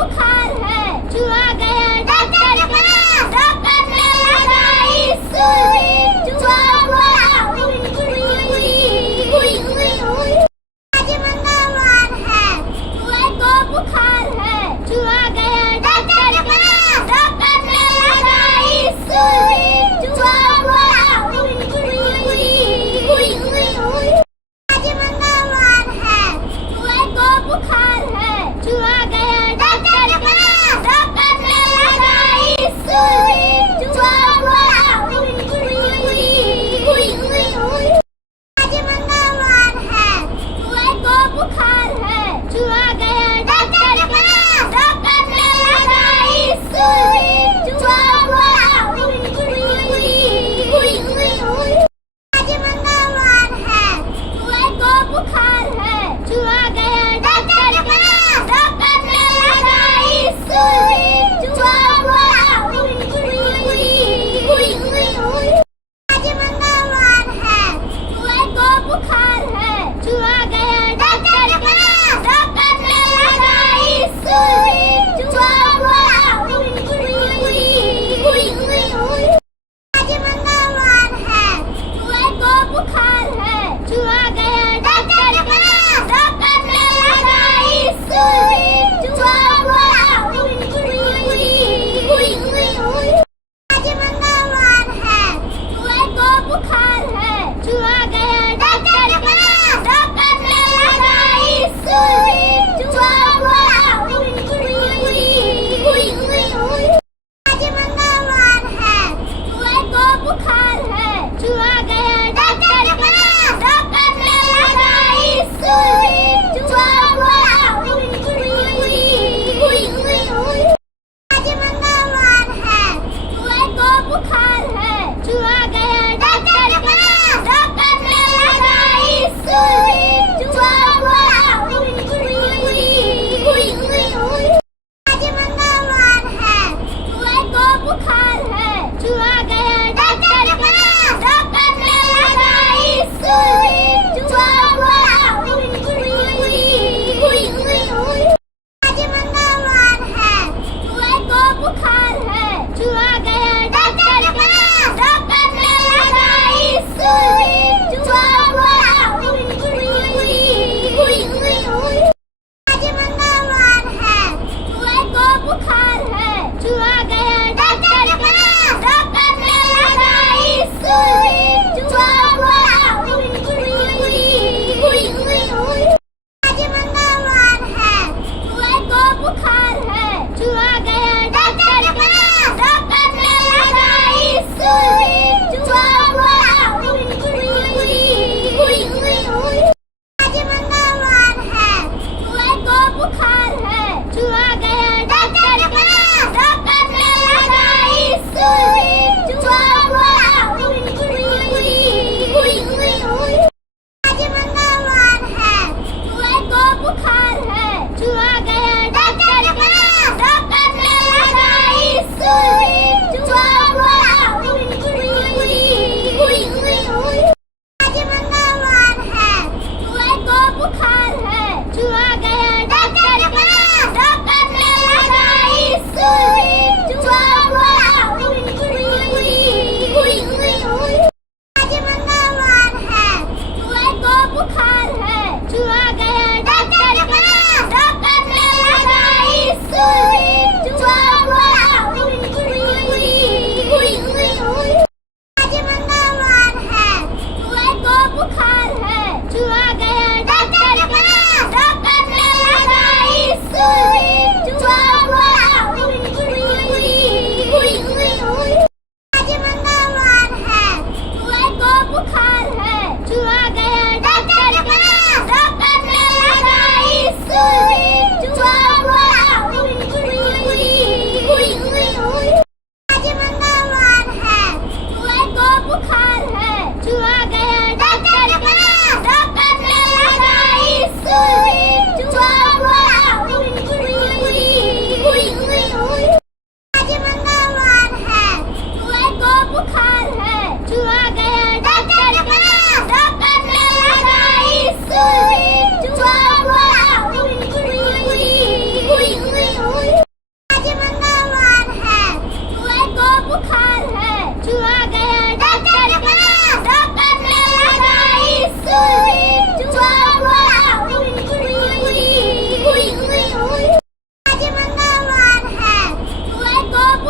बुखार है, चुहा गया डॉक्टर के पास, डॉक्टर ने लगाई सुई, चुहा बोला उई उई उई उई उई उई। आज मंगलवार है, चूहे को बुखार है, चुहा गया डॉक्टर के पास, डॉक्टर ने लगाई सुई, चुहा बोला उई उई उई उई उई उई। आज मंगलवार है, चूहे को बुखार है, चुहा गया डॉक्टर के पास, डॉक्टर ने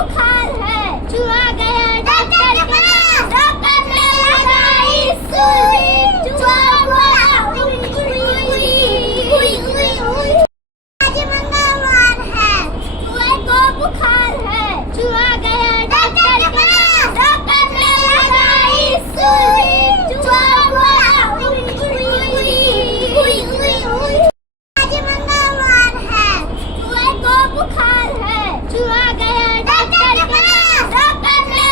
बुखार है, चुहा गया डॉक्टर के पास, डॉक्टर ने लगाई सुई, चुहा बोला उई उई उई उई उई उई। आज मंगलवार है, चूहे को बुखार है, चुहा गया डॉक्टर के पास, डॉक्टर ने लगाई सुई, चुहा बोला उई उई उई उई उई उई। आज मंगलवार है, चूहे को बुखार है, चुहा गया डॉक्टर के पास, डॉक्टर ने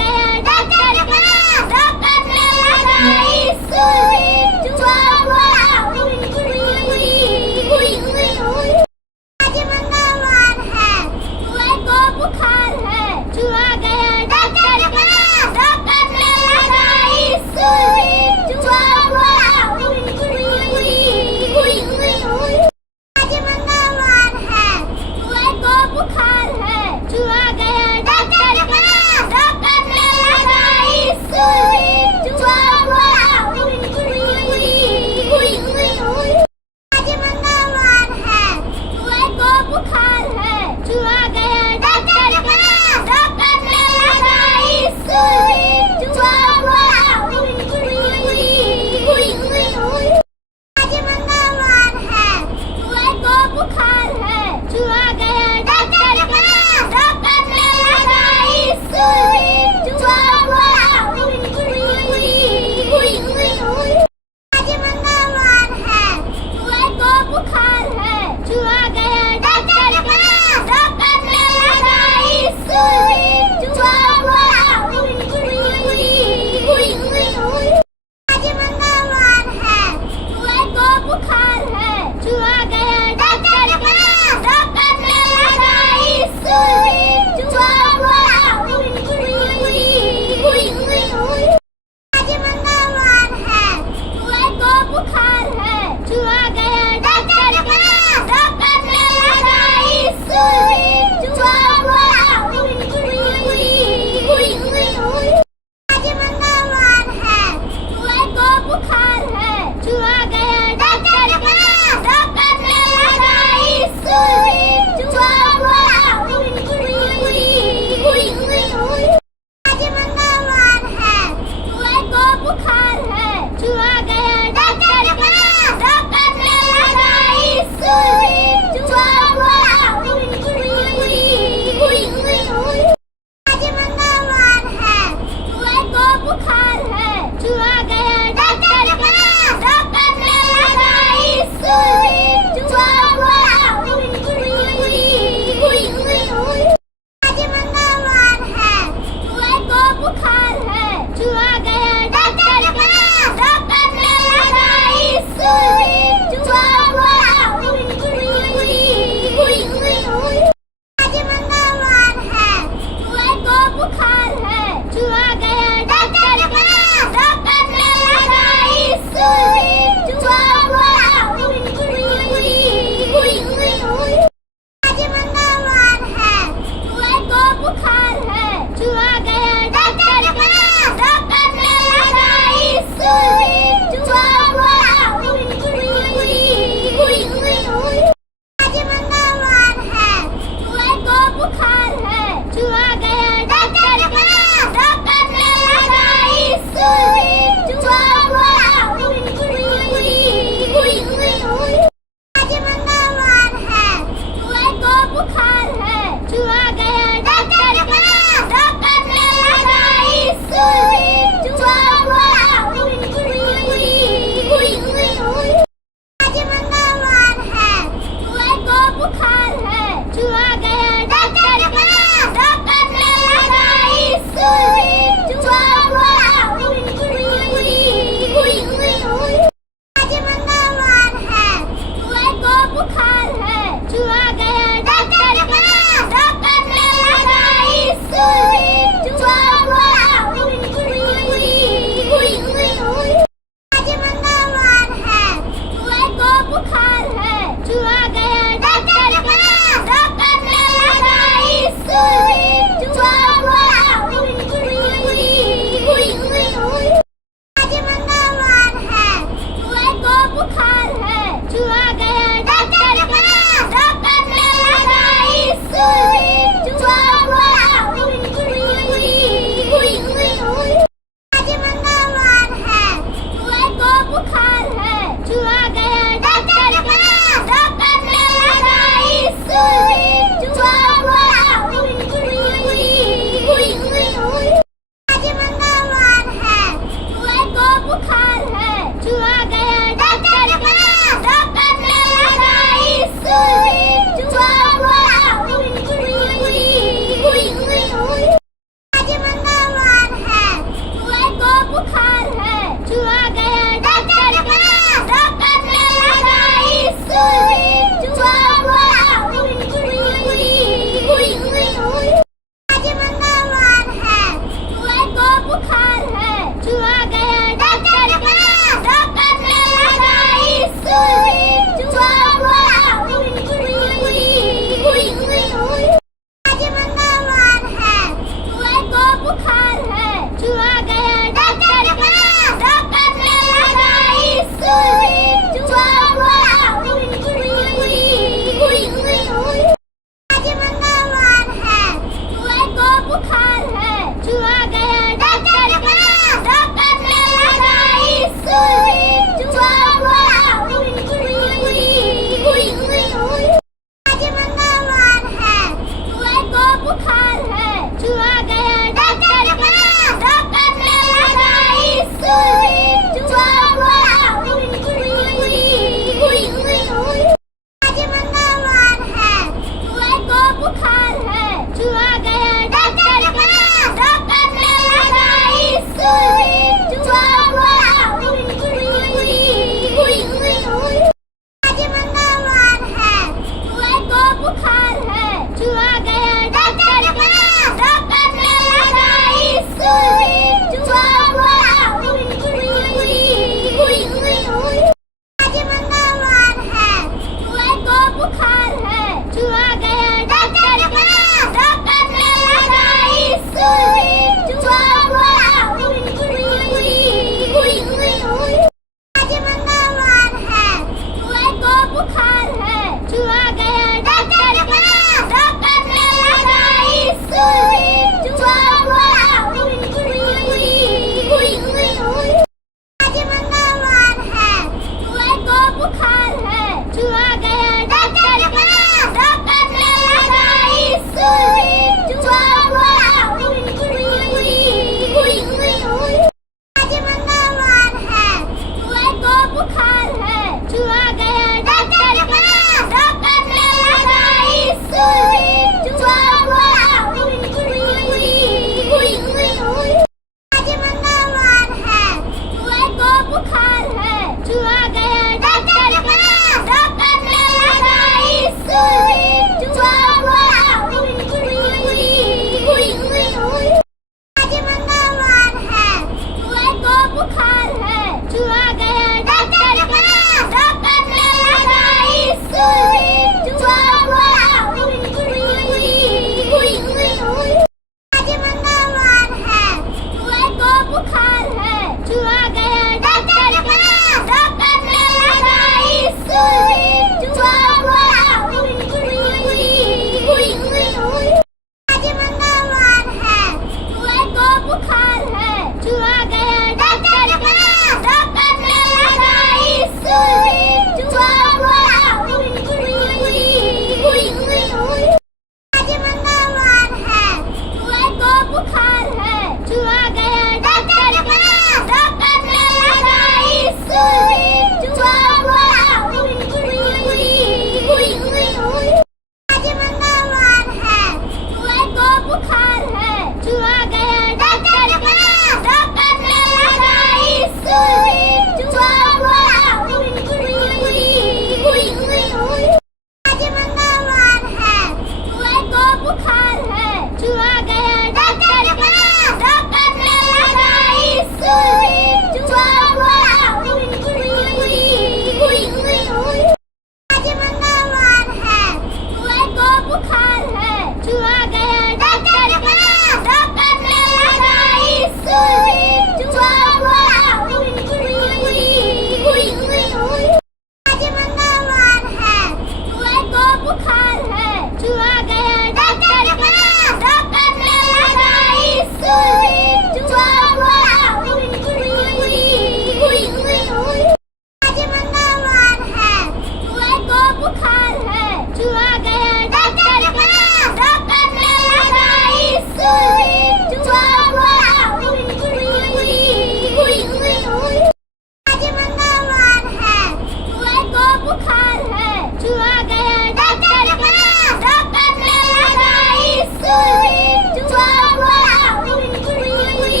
बुखार है, चुहा गया डॉक्टर के पास, डॉक्टर ने लगाई सुई, चुहा बोला उई उई उई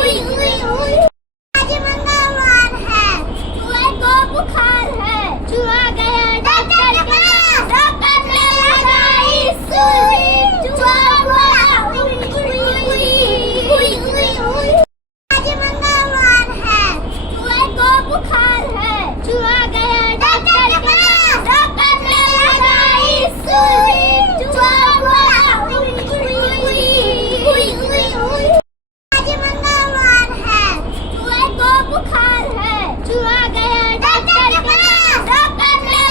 उई उई उई। आज मंगलवार है, चूहे को बुखार है, चूहा गया डॉक्टर के पास, डॉक्टर ने लगाई सुई, चूहा बोला उई उई उई उई उई उई। आज मंगलवार है, चूहे को बुखार है, चूहा गया डॉक्टर के पास, डॉक्टर ने लगाई सुई, चूहा बोला उई उई उई उई उई उई। आज मंगलवार है, चूहे को बुखार है, चूहा गया डॉक्टर के पास, डॉक्टर ने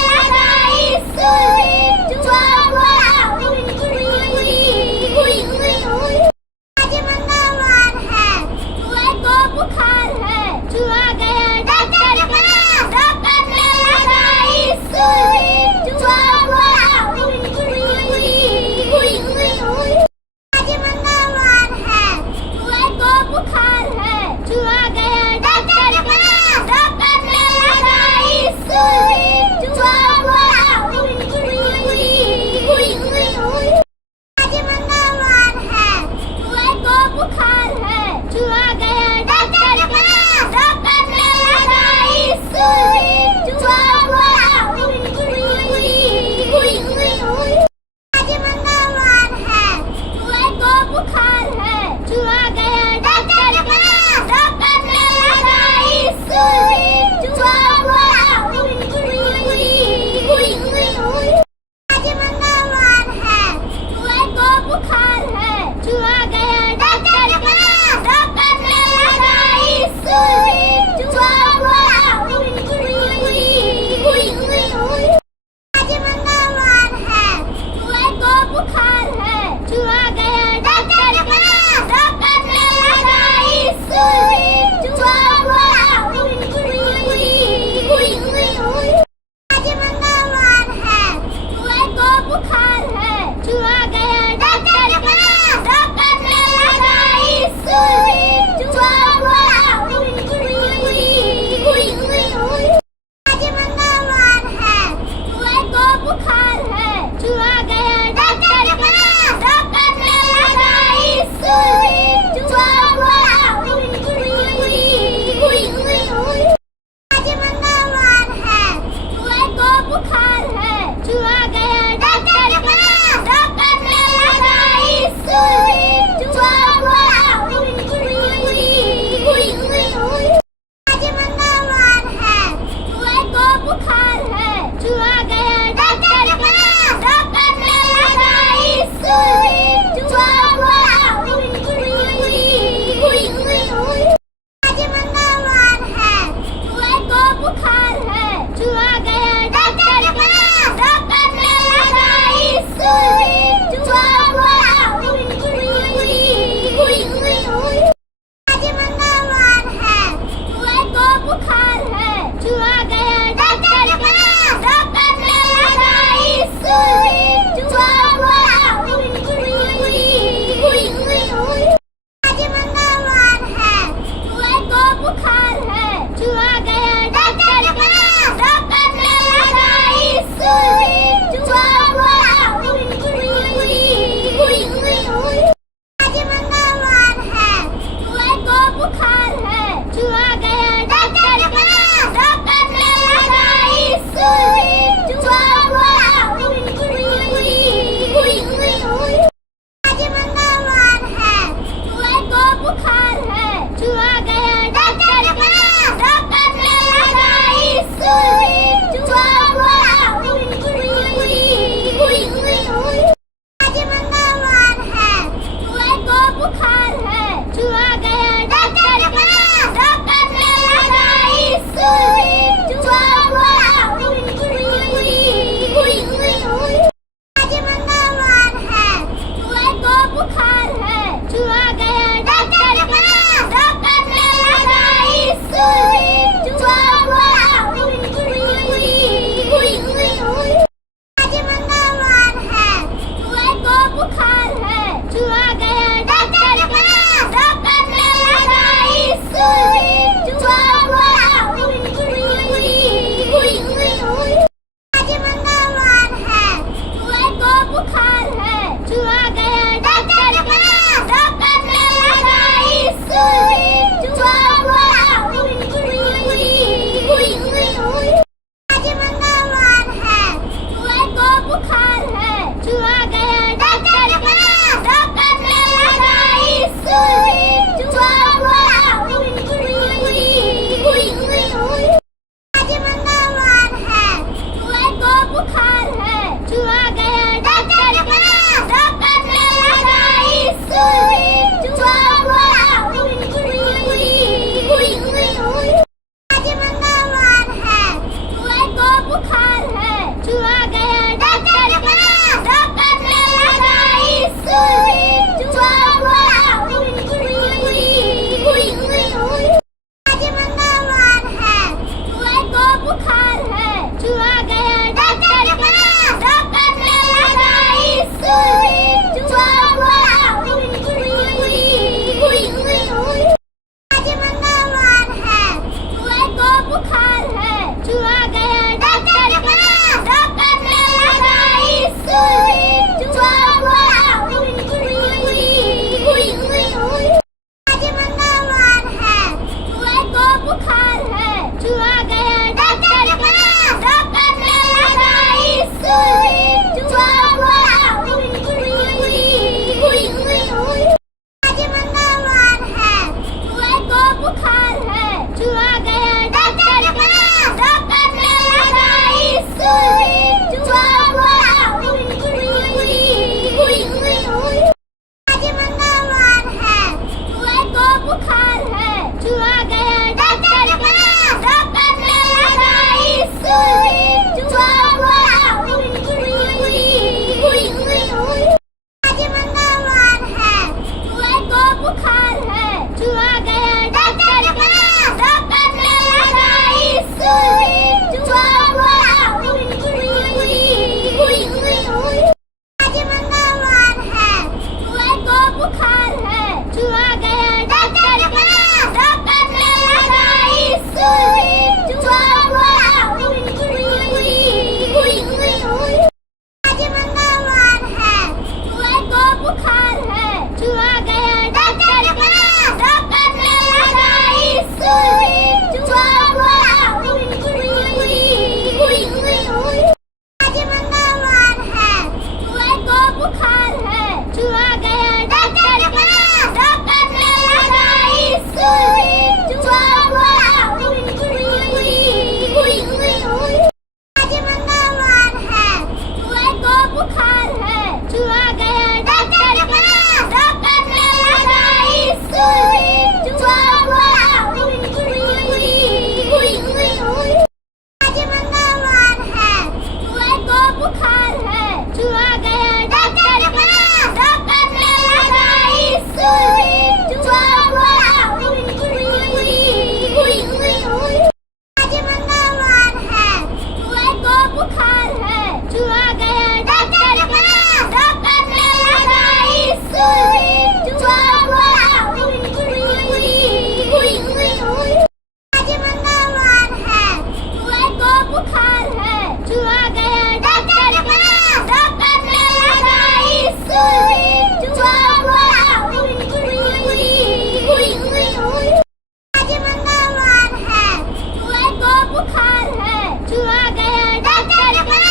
बुखार है, छुआ गया डॉक्टर का,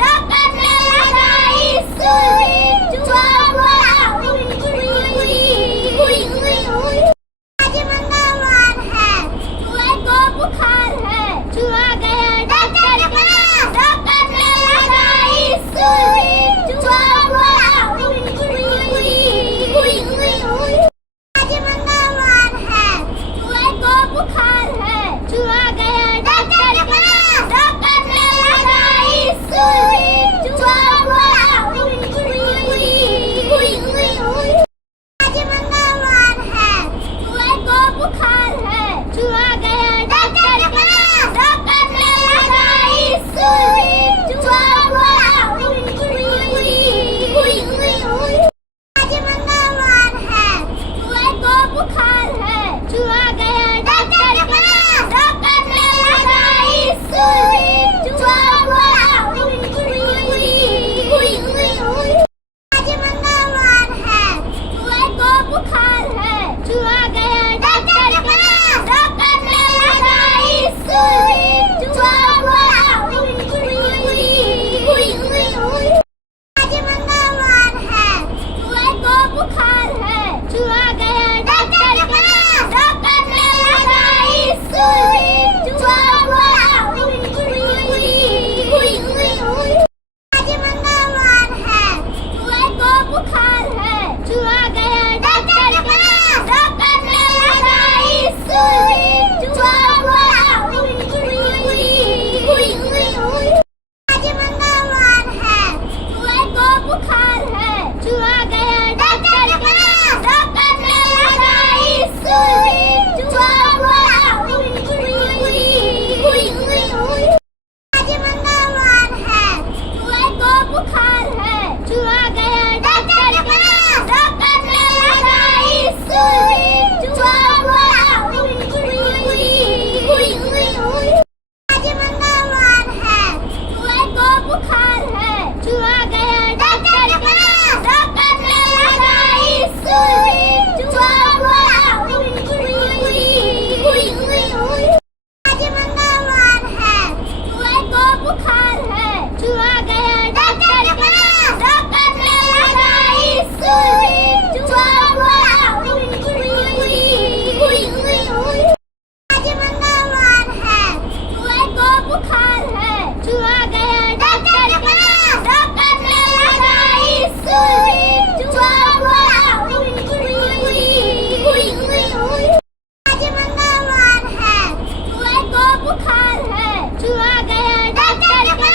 डॉक्टर ने लगाई सुई, छुआ हुआ उई उई उई उई उई। आज मंगलवार है, छुआ को बुखार है, छुआ गया डॉक्टर का, डॉक्टर ने लगाई सुई, छुआ हुआ उई उई उई उई उई। आज मंगलवार है, छुआ को बुखार है, छुआ गया डॉक्टर का, डॉक्टर ने लगाई सुई, छुआ हुआ उई उई उई उई उई। आज मंगलवार है, छुआ को बुखार है, छुआ गया डॉक्टर का, डॉक्टर ने लगाई सुई, छुआ हुआ उई उई उई उई उई। आज मंगलवार है, छुआ को बुखार है, छुआ गया डॉक्टर का, डॉक्टर ने लगाई सुई, छुआ हुआ उई उई उई उई उई। आज मंगलवार है, छुआ को बुखार है, छुआ गया डॉक्टर का, डॉक्टर ने लगाई सुई, छुआ हुआ उई उई उई उई उई। आज मंगलवार है, छुआ को बुखार है, छुआ गया डॉक्टर का, डॉक्टर ने लगाई सुई, छुआ हुआ उई उई उई उई उई। आज मंगलवार है, छुआ को बुखार है, छुआ गया डॉक्टर का, डॉक्टर ने लगाई सुई, छुआ हुआ उई उई उई उई उई। आज मंगलवार है, छुआ को बुखार है, छुआ गया डॉक्टर का, डॉक्टर ने लगाई सुई, छुआ हुआ उई उई उई उई उई। आज मंगलवार है, छुआ को बुखार है, छुआ गया डॉक्टर का, डॉक्टर ने लगाई सुई, छुआ हुआ उई उई उई उई उई। आज मंगलवार है, छुआ को बुखार है, छुआ गया डॉक्टर का, डॉक्टर ने लगाई सुई, छुआ हुआ उई उई उई उई उई। आज मंगलवार है, छुआ को बुखार है, छुआ गया डॉक्टर का, डॉक्टर ने लगाई सुई, छुआ हुआ उई उई उई उई उई। आज मंगलवार है, छुआ को बुखार है, छुआ गया डॉक्टर का, डॉक्टर ने लगाई सुई, छुआ हुआ उई उई उई उई उई। आज मंगलवार है, छुआ को बुखार है, छुआ गया डॉक्टर का,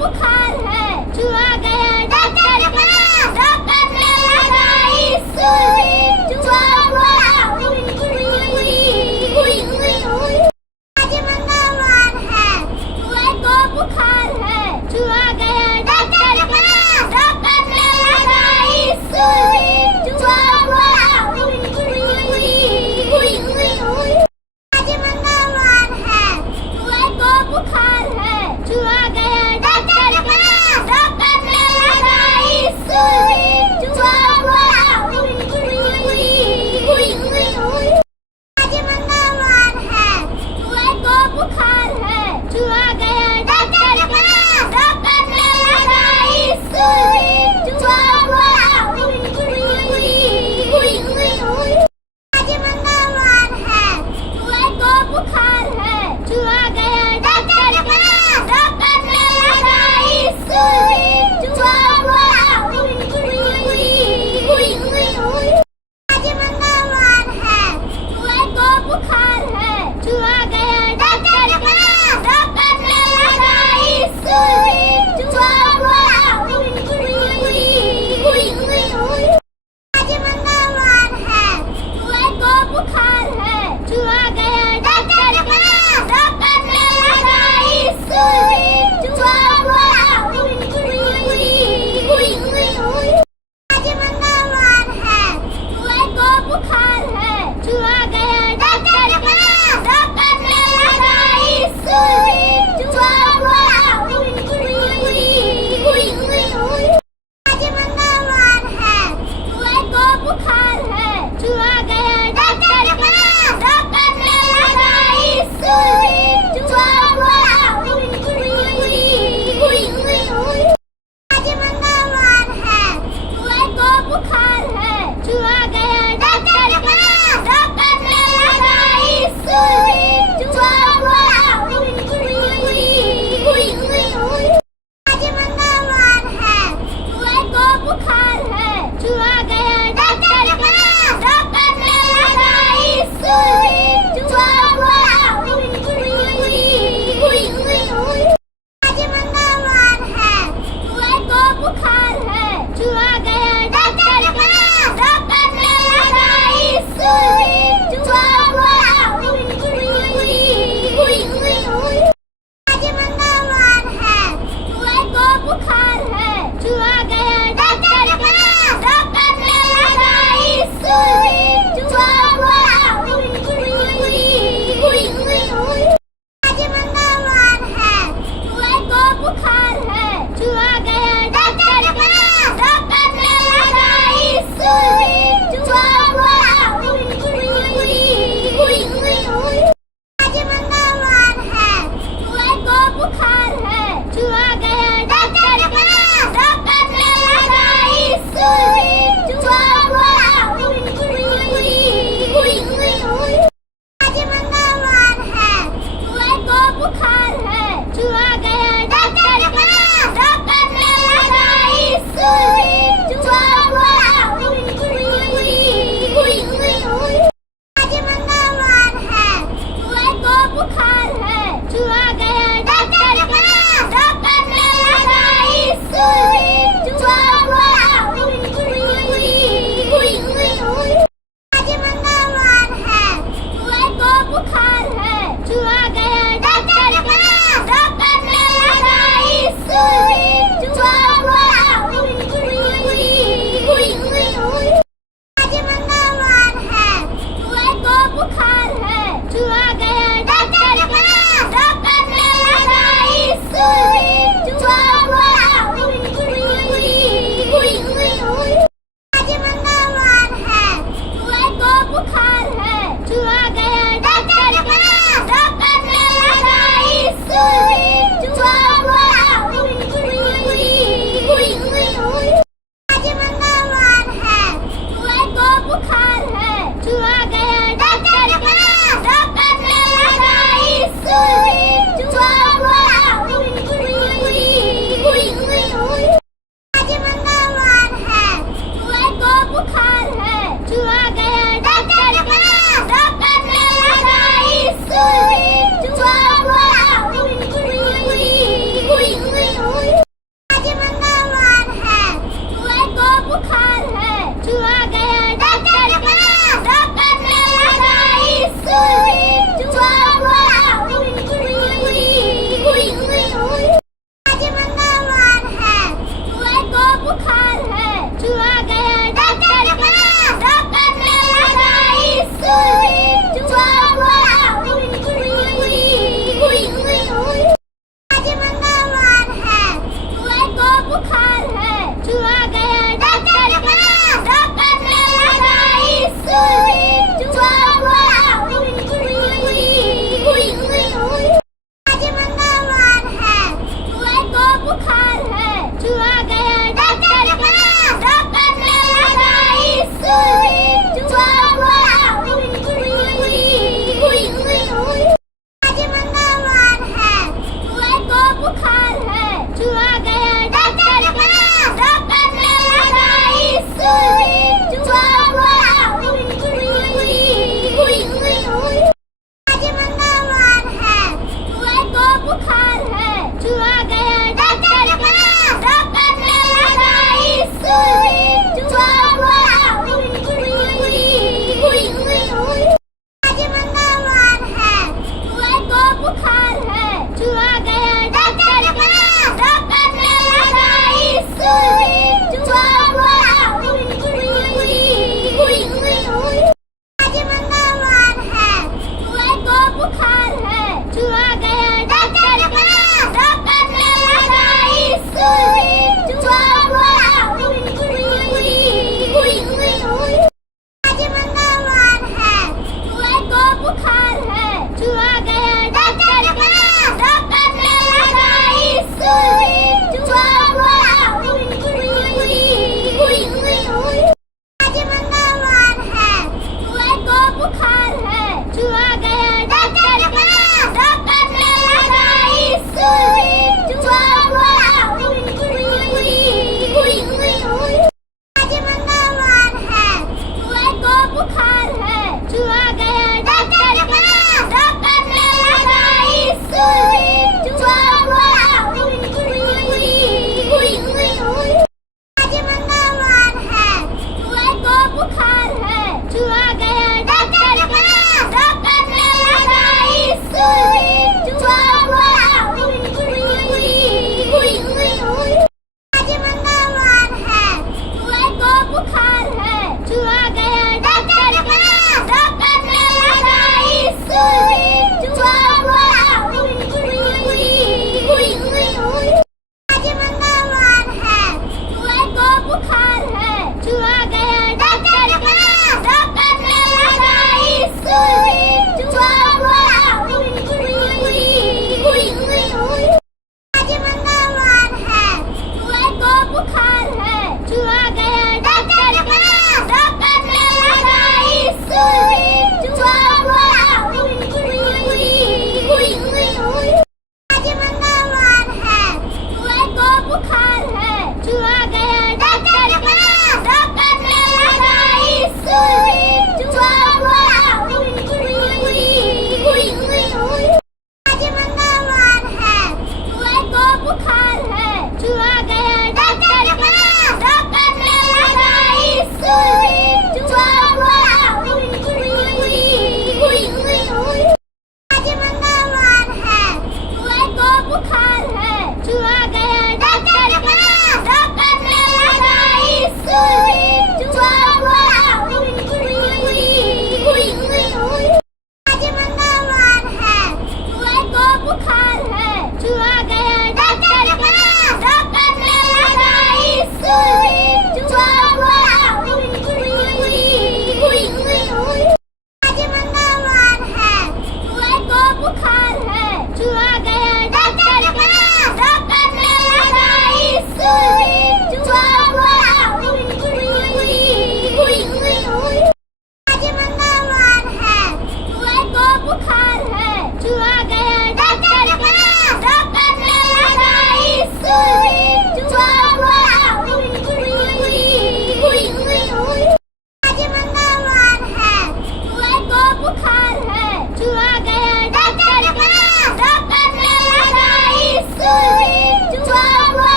बुखार है, चुहा गया डॉक्टर के पास, डॉक्टर ने लगाई सुई, चुहा बोला उई उई उई उई उई। आज मंगलवार है, चूहे को बुखार है, चुहा गया डॉक्टर के पास, डॉक्टर ने लगाई सुई, चुहा बोला उई उई उई उई उई उई। आज मंगलवार है, चूहे को बुखार है, चुहा गया डॉक्टर के पास, डॉक्टर ने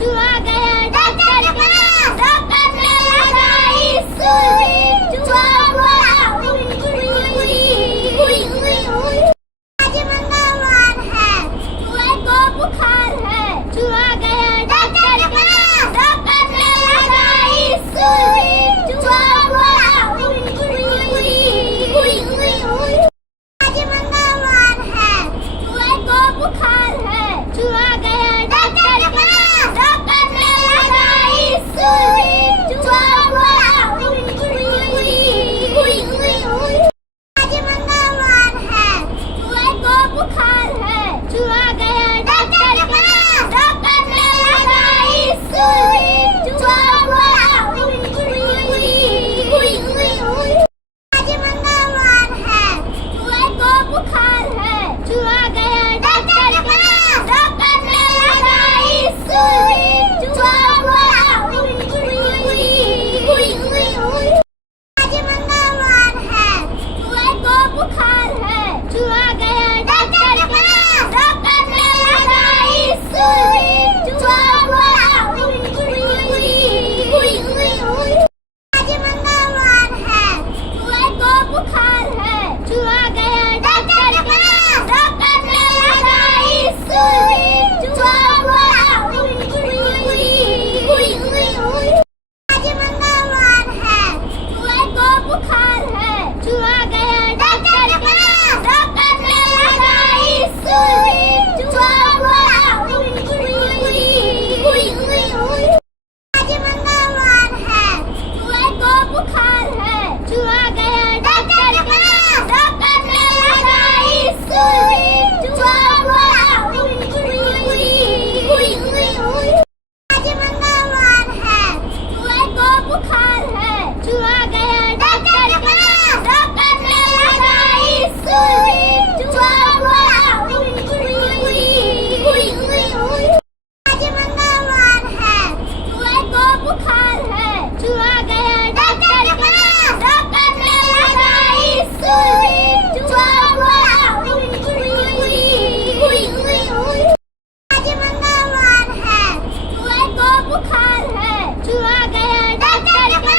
चुआ गया डॉक्टर का, डॉक्टर ने लगाई सुई, चुआ बोला उई उई उई उई उई। आज मंगलवार है, चुहे को बुखार है, चुआ गया डॉक्टर का, डॉक्टर ने लगाई सुई, चुआ बोला उई उई उई उई उई उई। आज मंगलवार है, चुहे को बुखार है, चुआ गया डॉक्टर का, डॉक्टर ने लगाई सुई, चुआ बोला उई उई उई उई उई उई। आज मंगलवार है, चुहे को बुखार है, चुआ गया डॉक्टर का, डॉक्टर ने लगाई सुई, चुआ बोला उई उई उई उई उई उई। आज मंगलवार है, चुहे को बुखार है, चुआ गया डॉक्टर का, डॉक्टर ने लगाई सुई, चुआ बोला उई उई उई उई उई उई। आज मंगलवार है, चुहे को बुखार है, चुआ गया डॉक्टर का, डॉक्टर ने लगाई सुई, चुआ बोला उई उई उई उई उई उई। आज मंगलवार है, चुहे को बुखार है, चुआ गया डॉक्टर का, डॉक्टर ने लगाई सुई, चुआ बोला उई उई उई उई उई उई। आज मंगलवार है, चुहे को बुखार है, चुआ गया डॉक्टर का, डॉक्टर ने लगाई सुई, चुआ बोला उई उई उई उई उई उई। आज मंगलवार है, चुहे को बुखार है, चुआ गया डॉक्टर का, डॉक्टर ने लगाई सुई, चुआ बोला उई उई उई उई उई उई। आज मंगलवार है, चुहे को बुखार है, चुआ गया डॉक्टर का, डॉक्टर ने लगाई सुई, चुआ बोला उई उई उई उई उई उई। आज मंगलवार है, चुहे को बुखार है, चुआ गया डॉक्टर का, डॉक्टर ने लगाई सुई, चुआ बोला उई उई उई उई उई उई। आज मंगलवार है, चुहे को बुखार है, चुआ गया डॉक्टर का,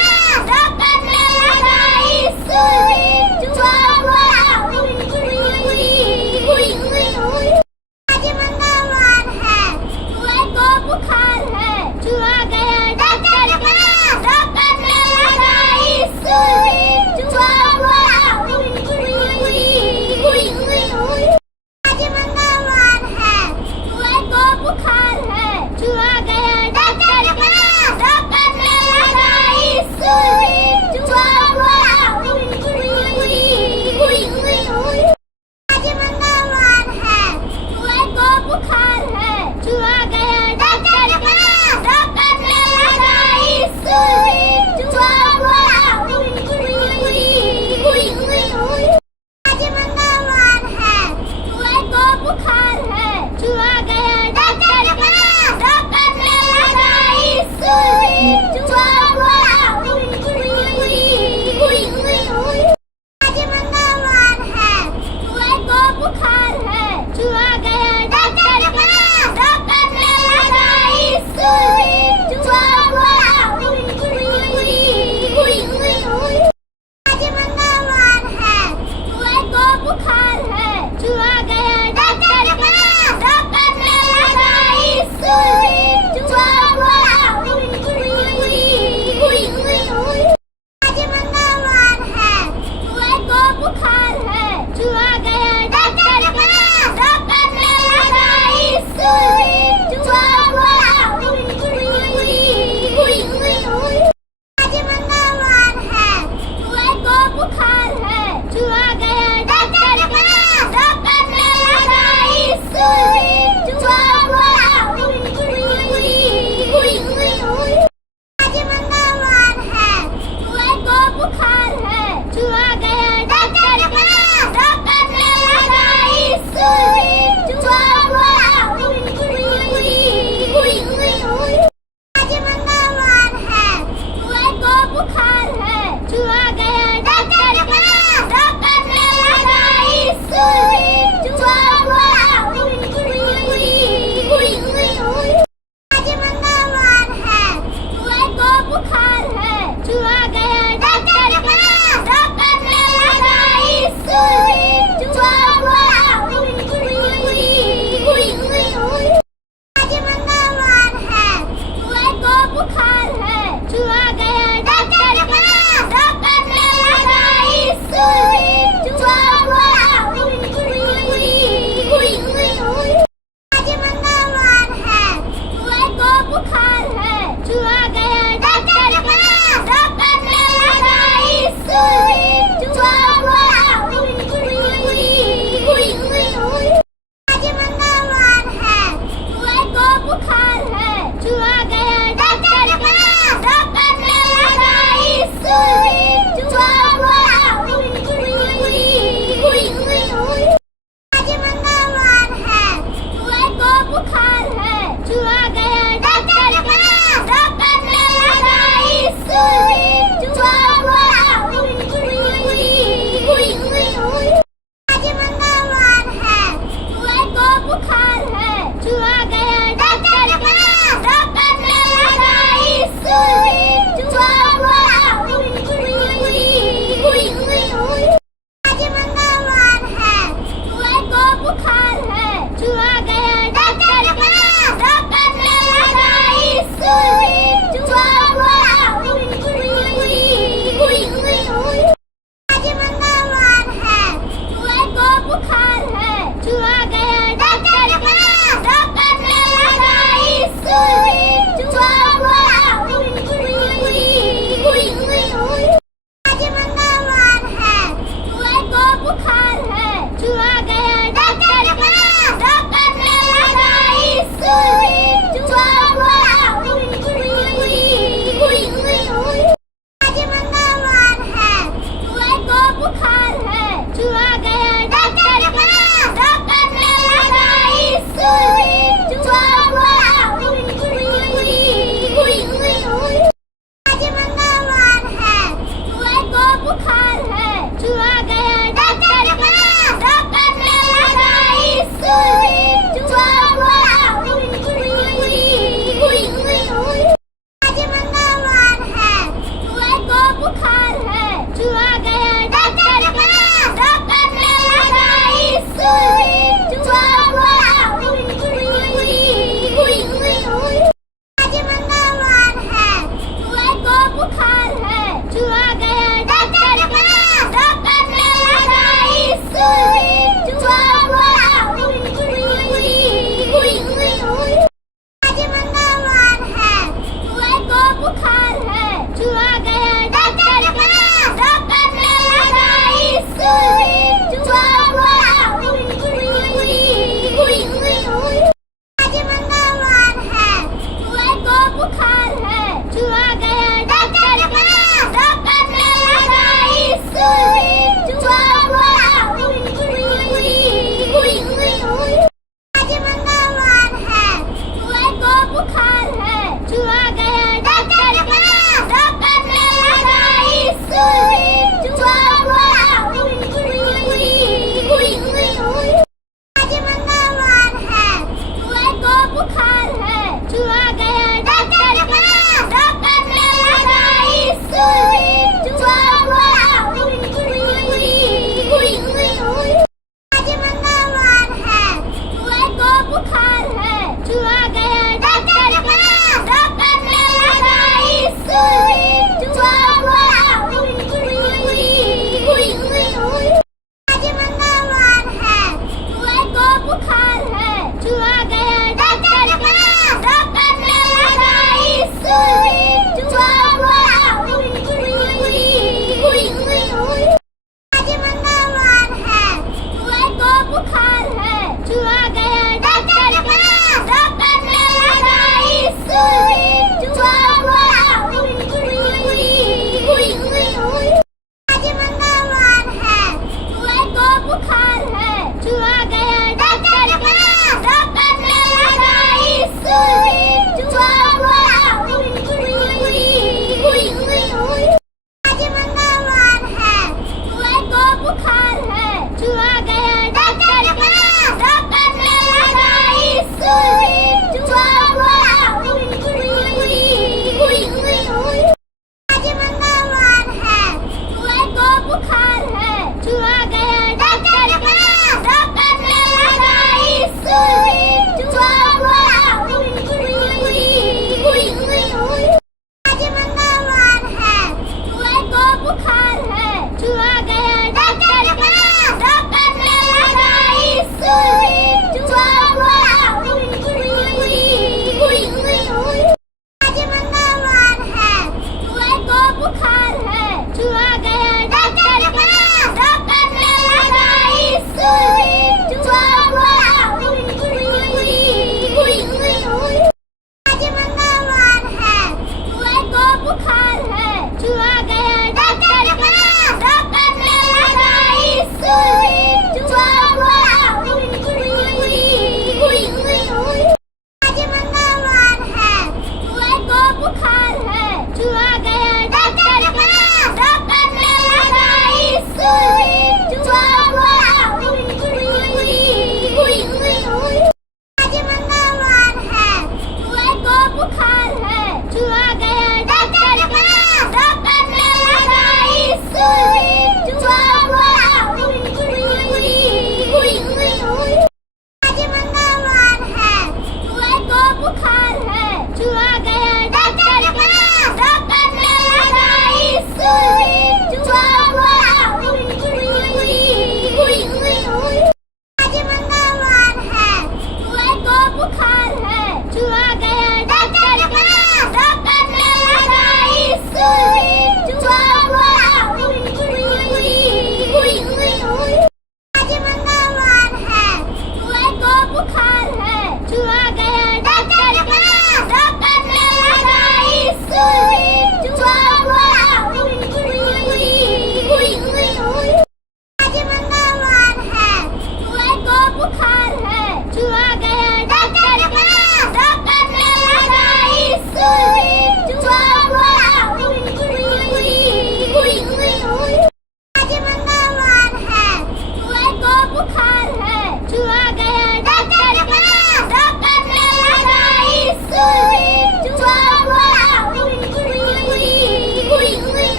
डॉक्टर ने लगाई सुई, चुआ बोला उई उई उई उई उई उई। आज मंगलवार है, चुहे को बुखार है, चुआ गया डॉक्टर का, डॉक्टर ने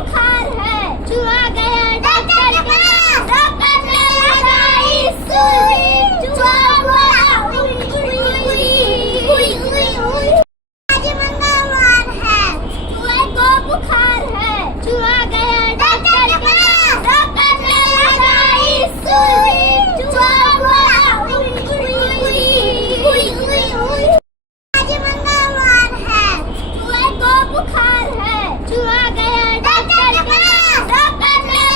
बुखार है, चुहा गया डॉक्टर के पास, डॉक्टर ने लगाई सुई, चुहा बोला उई उई उई उई उई। आज मंगलवार है, चूहे को बुखार है, चुहा गया डॉक्टर के पास, डॉक्टर ने लगाई सुई, चुहा बोला उई उई उई उई उई। आज मंगलवार है, चूहे को बुखार है, चुहा गया डॉक्टर के पास, डॉक्टर ने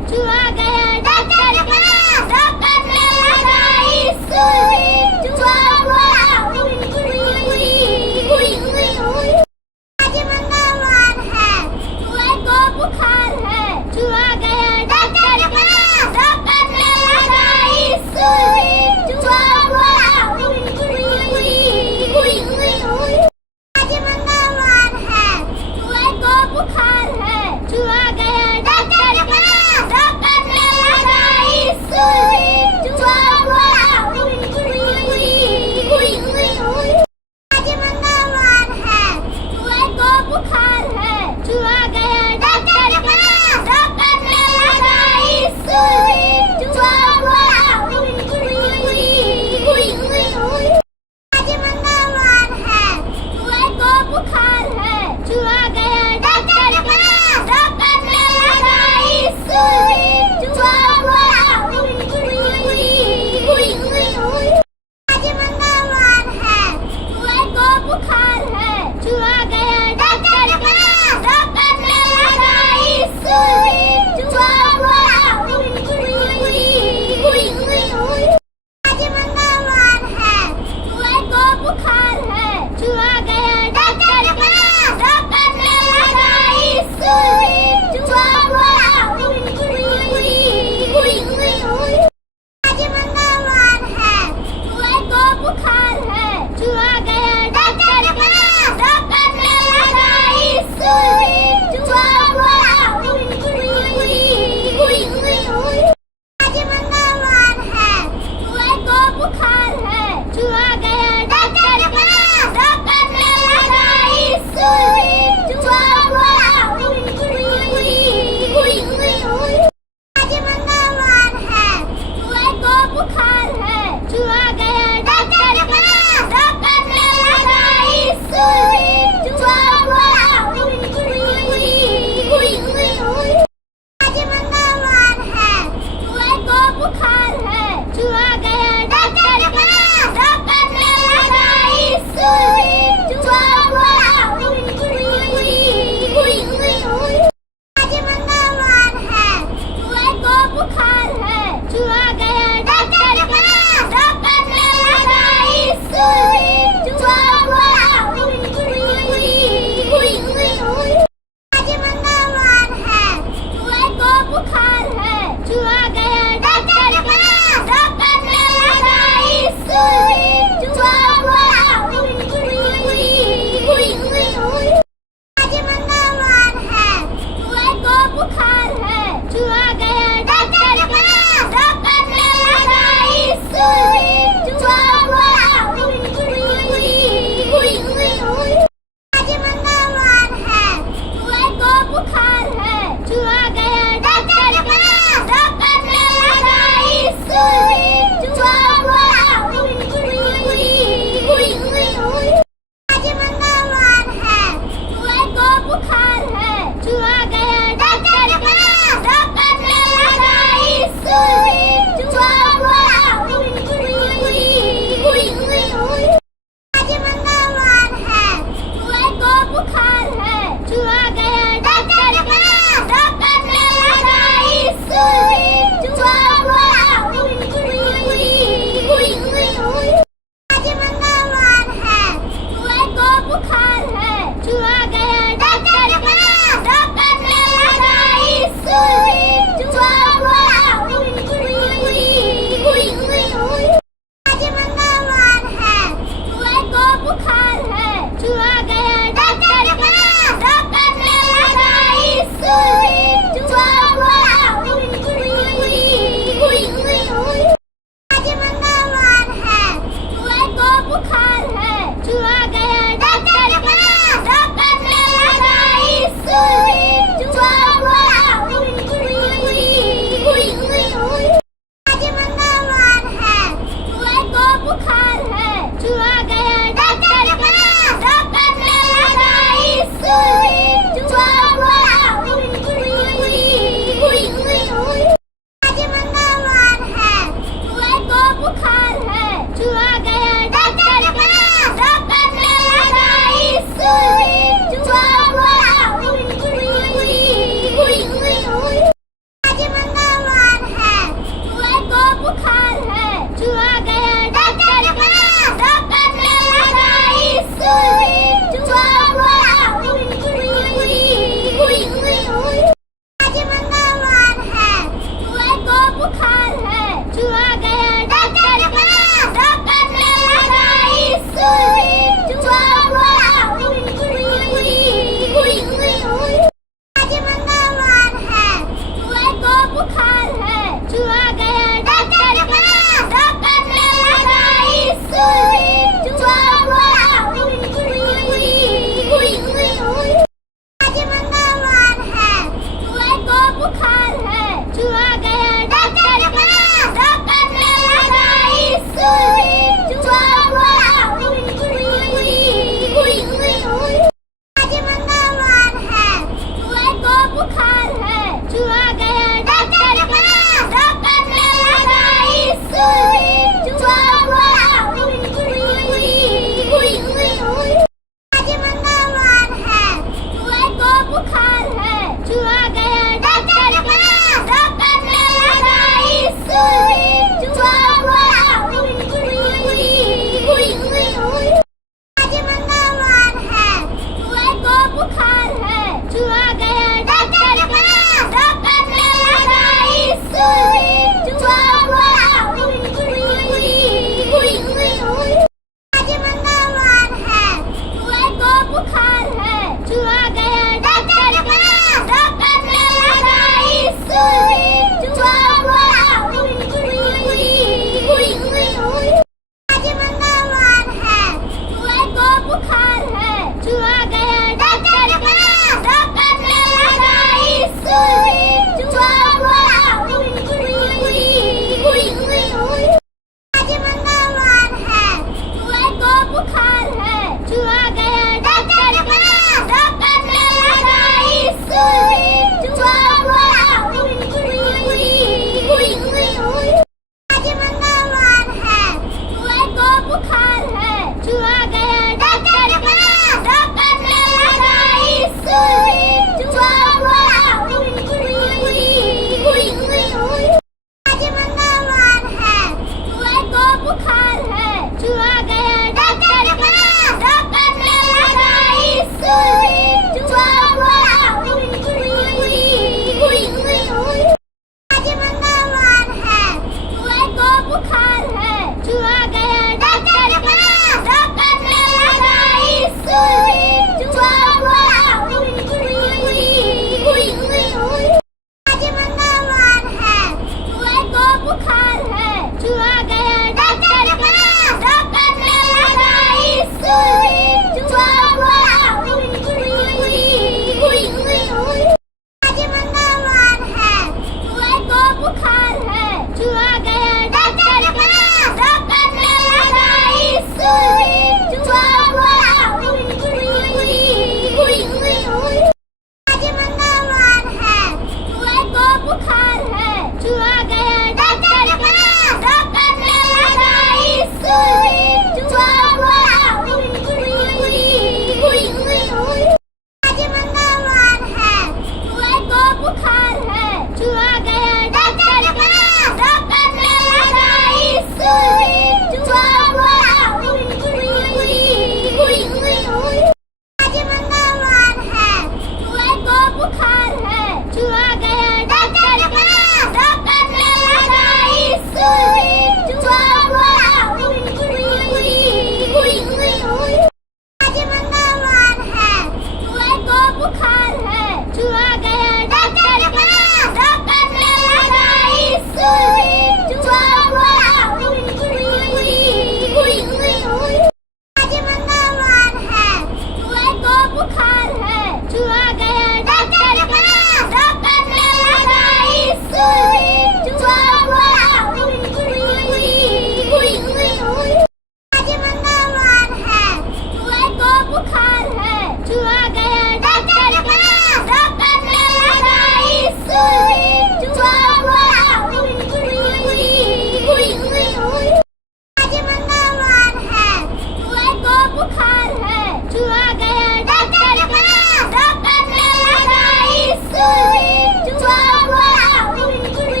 बुखार है, चुहा गया डॉक्टर के पास, डॉक्टर ने लगाई सुई, चुहा बोला उई उई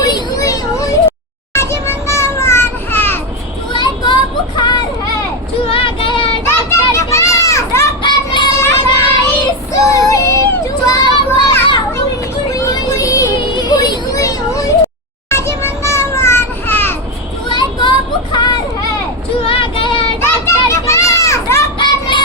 उई उई उई। आज मंगलवार है, चूहे को बुखार है, चुहा गया डॉक्टर के पास, डॉक्टर ने लगाई सुई, चुहा बोला उई उई उई उई उई। आज मंगलवार है, चूहे को बुखार है, चुहा गया डॉक्टर के पास, डॉक्टर ने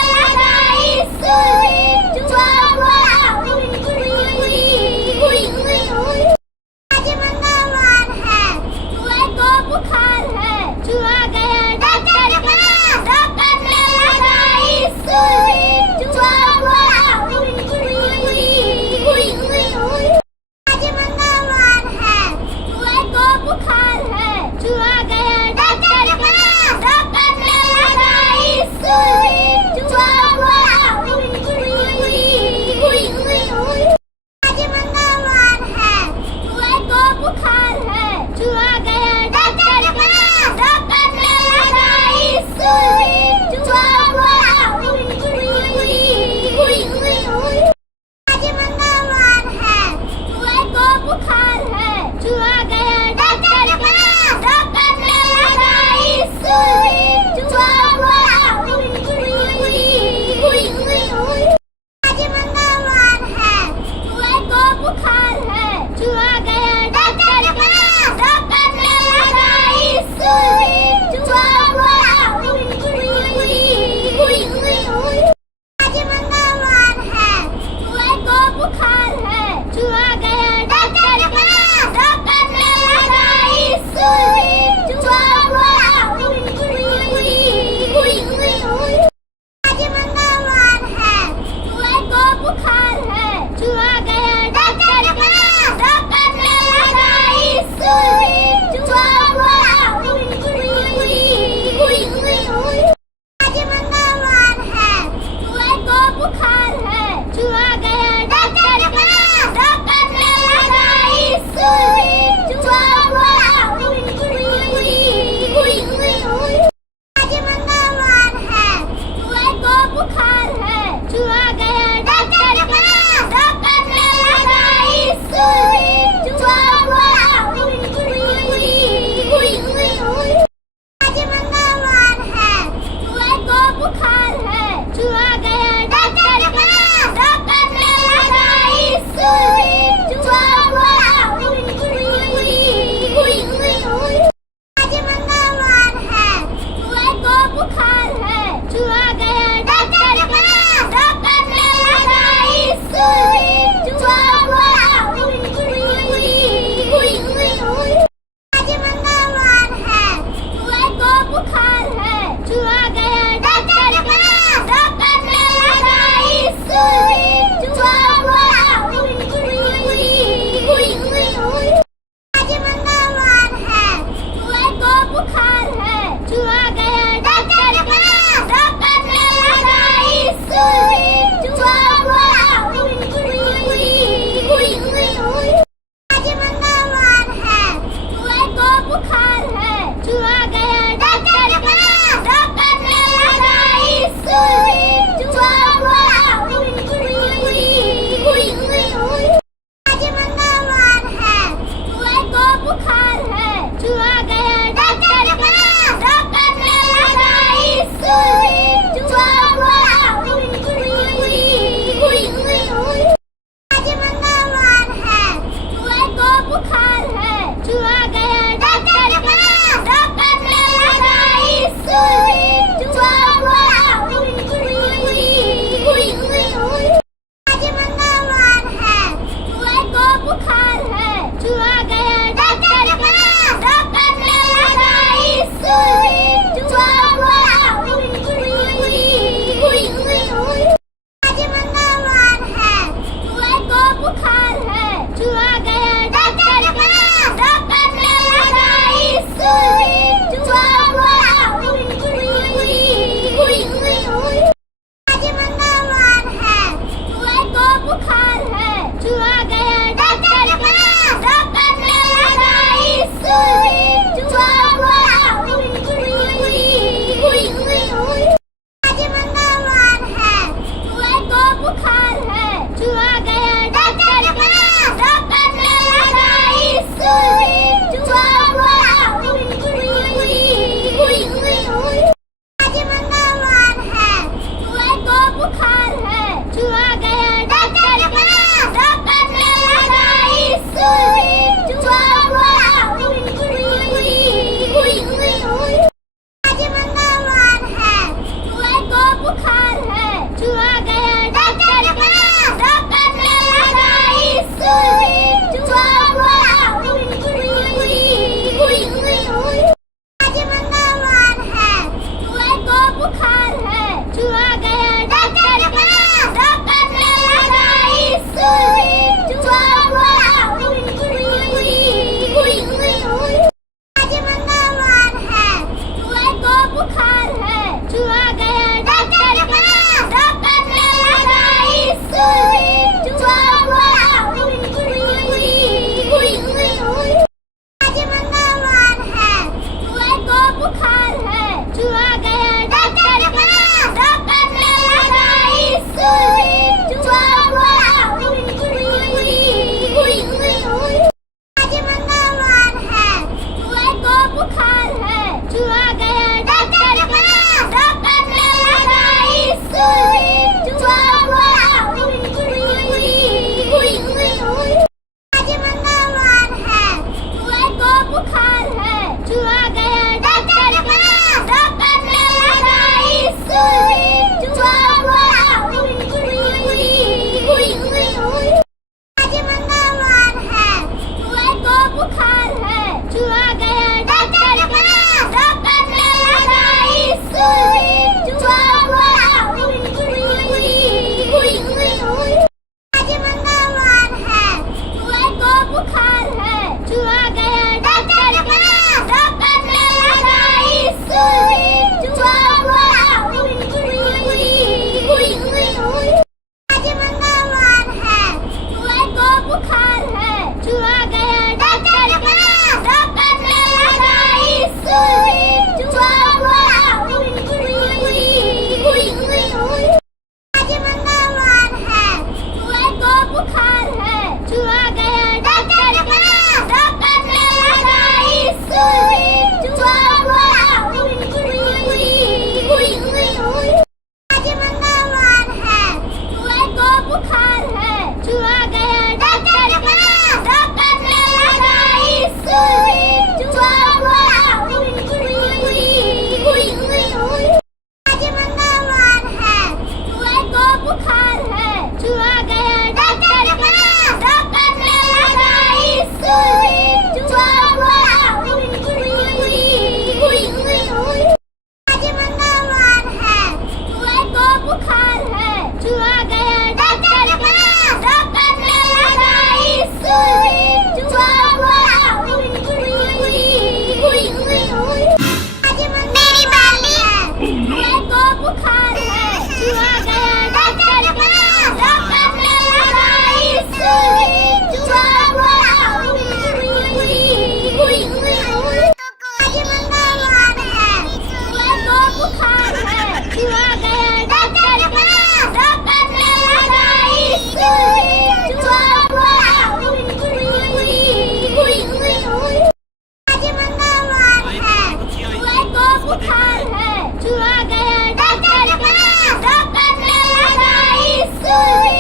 बुखार है, चुहा गया डॉक्टर के पास, डॉक्टर ने लगाई सुई,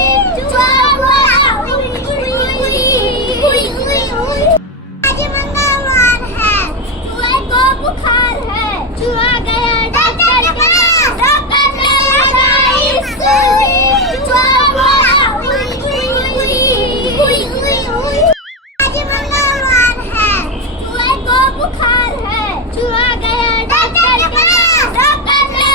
चुहा बोला उई उई उई उई उई उई। आज मंगलवार है, चूहे को बुखार है, चुहा गया डॉक्टर के पास, डॉक्टर ने लगाई सुई, चुहा बोला उई उई उई उई उई उई। आज मंगलवार है, चूहे को बुखार है, चुहा गया डॉक्टर के पास, डॉक्टर ने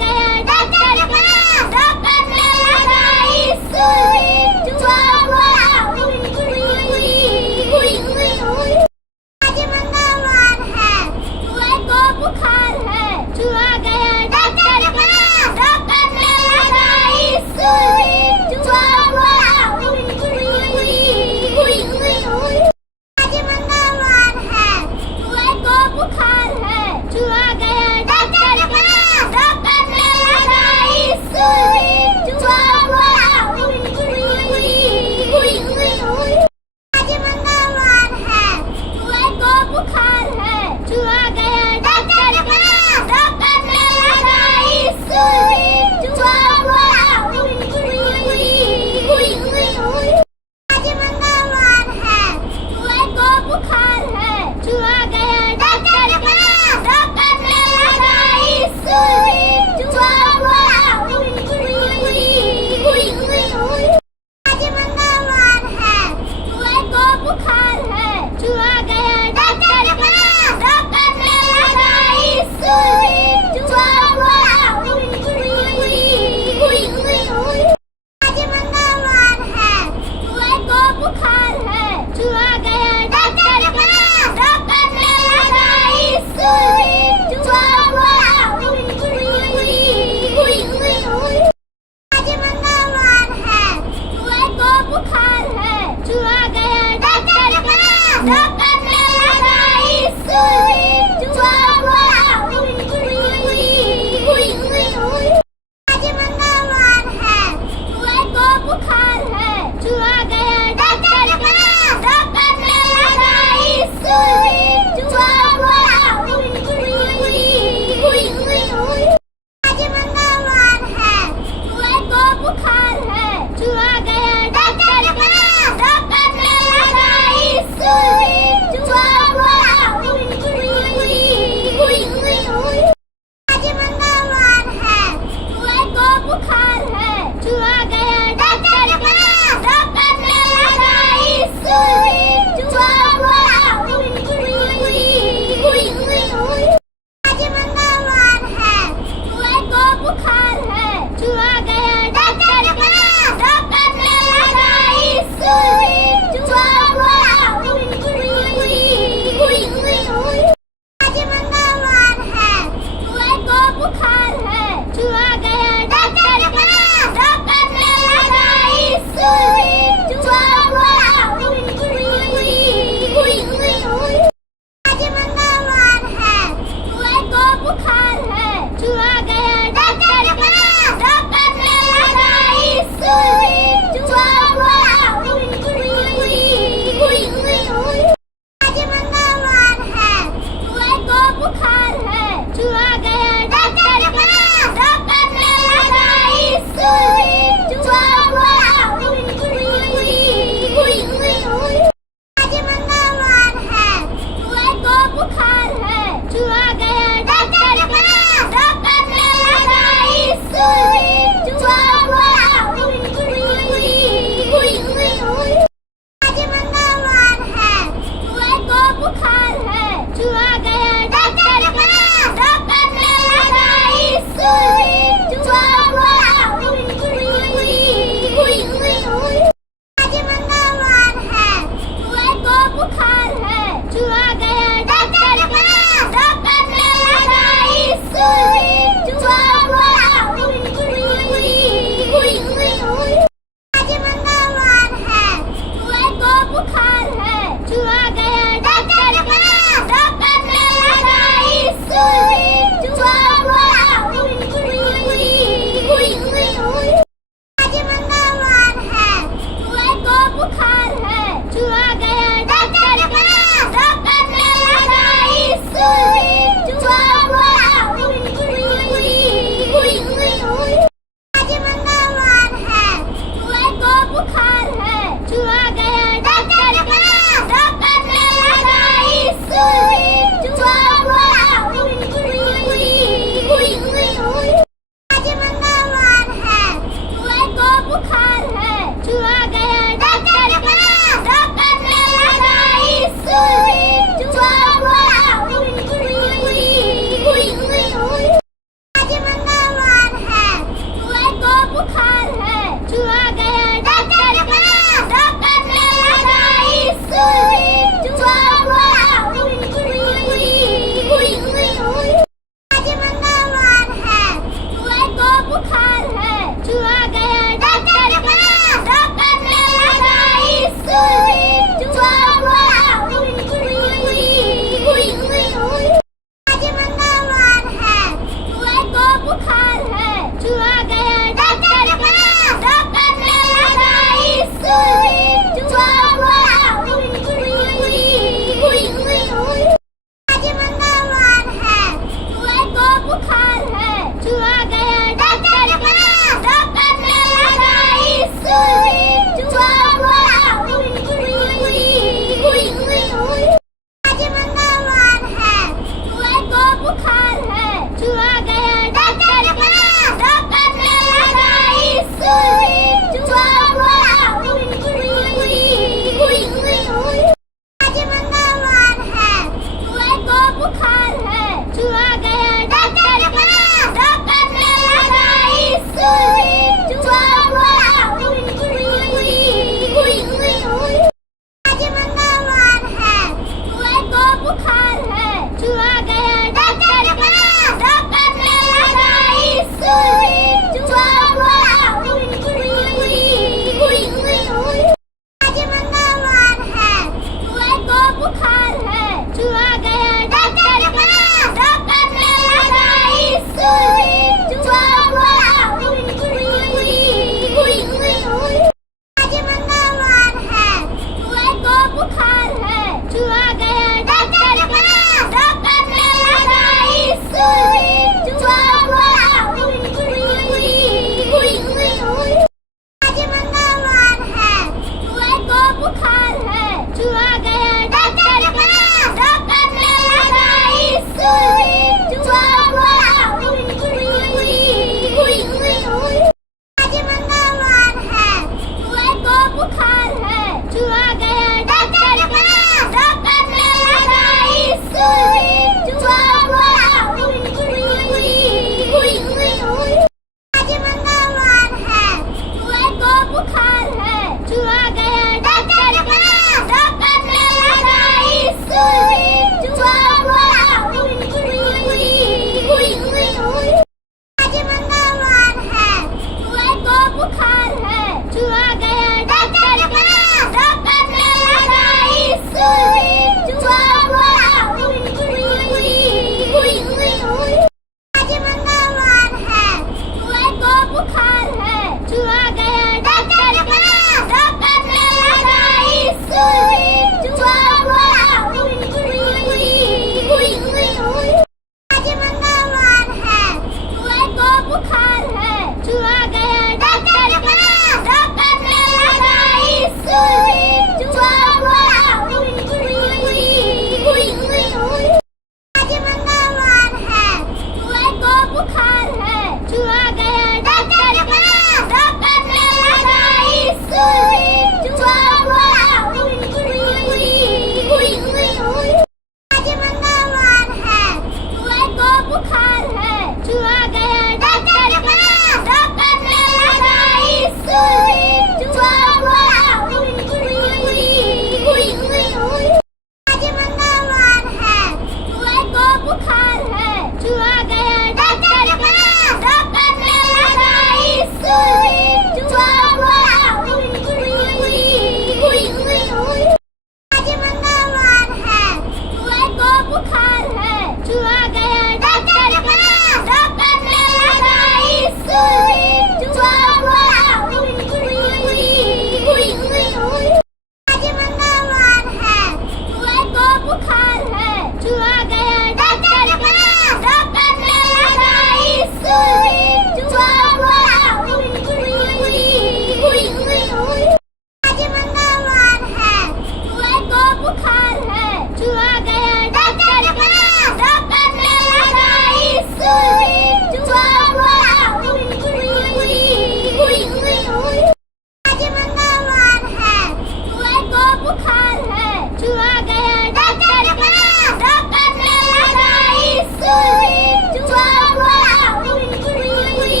बुखार है, चुहा गया डॉक्टर के पास, डॉक्टर ने लगाई सुई, चुहा बोला उई उई उई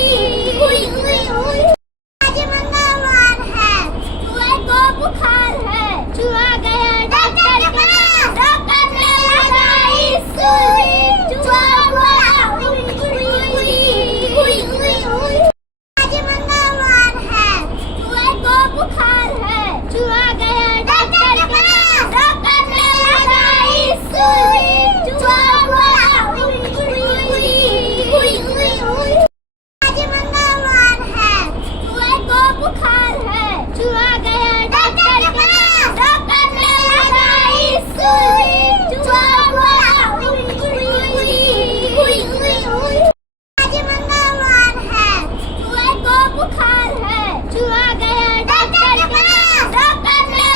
उई उई उई। आज मंगलवार है, चूहे को बुखार है, चुहा गया डॉक्टर के पास, डॉक्टर ने लगाई सुई, चुहा बोला उई उई उई उई उई उई। आज मंगलवार है, चूहे को बुखार है, चुहा गया डॉक्टर के पास, डॉक्टर ने लगाई सुई, चुहा बोला उई उई उई उई उई उई। आज मंगलवार है, चूहे को बुखार है, चुहा गया डॉक्टर के पास, डॉक्टर ने लगाई सुई, चुहा बोला उई उई उई उई उई उई। आज मंगलवार है, चूहे को बुखार है, चुहा गया डॉक्टर के पास, डॉक्टर ने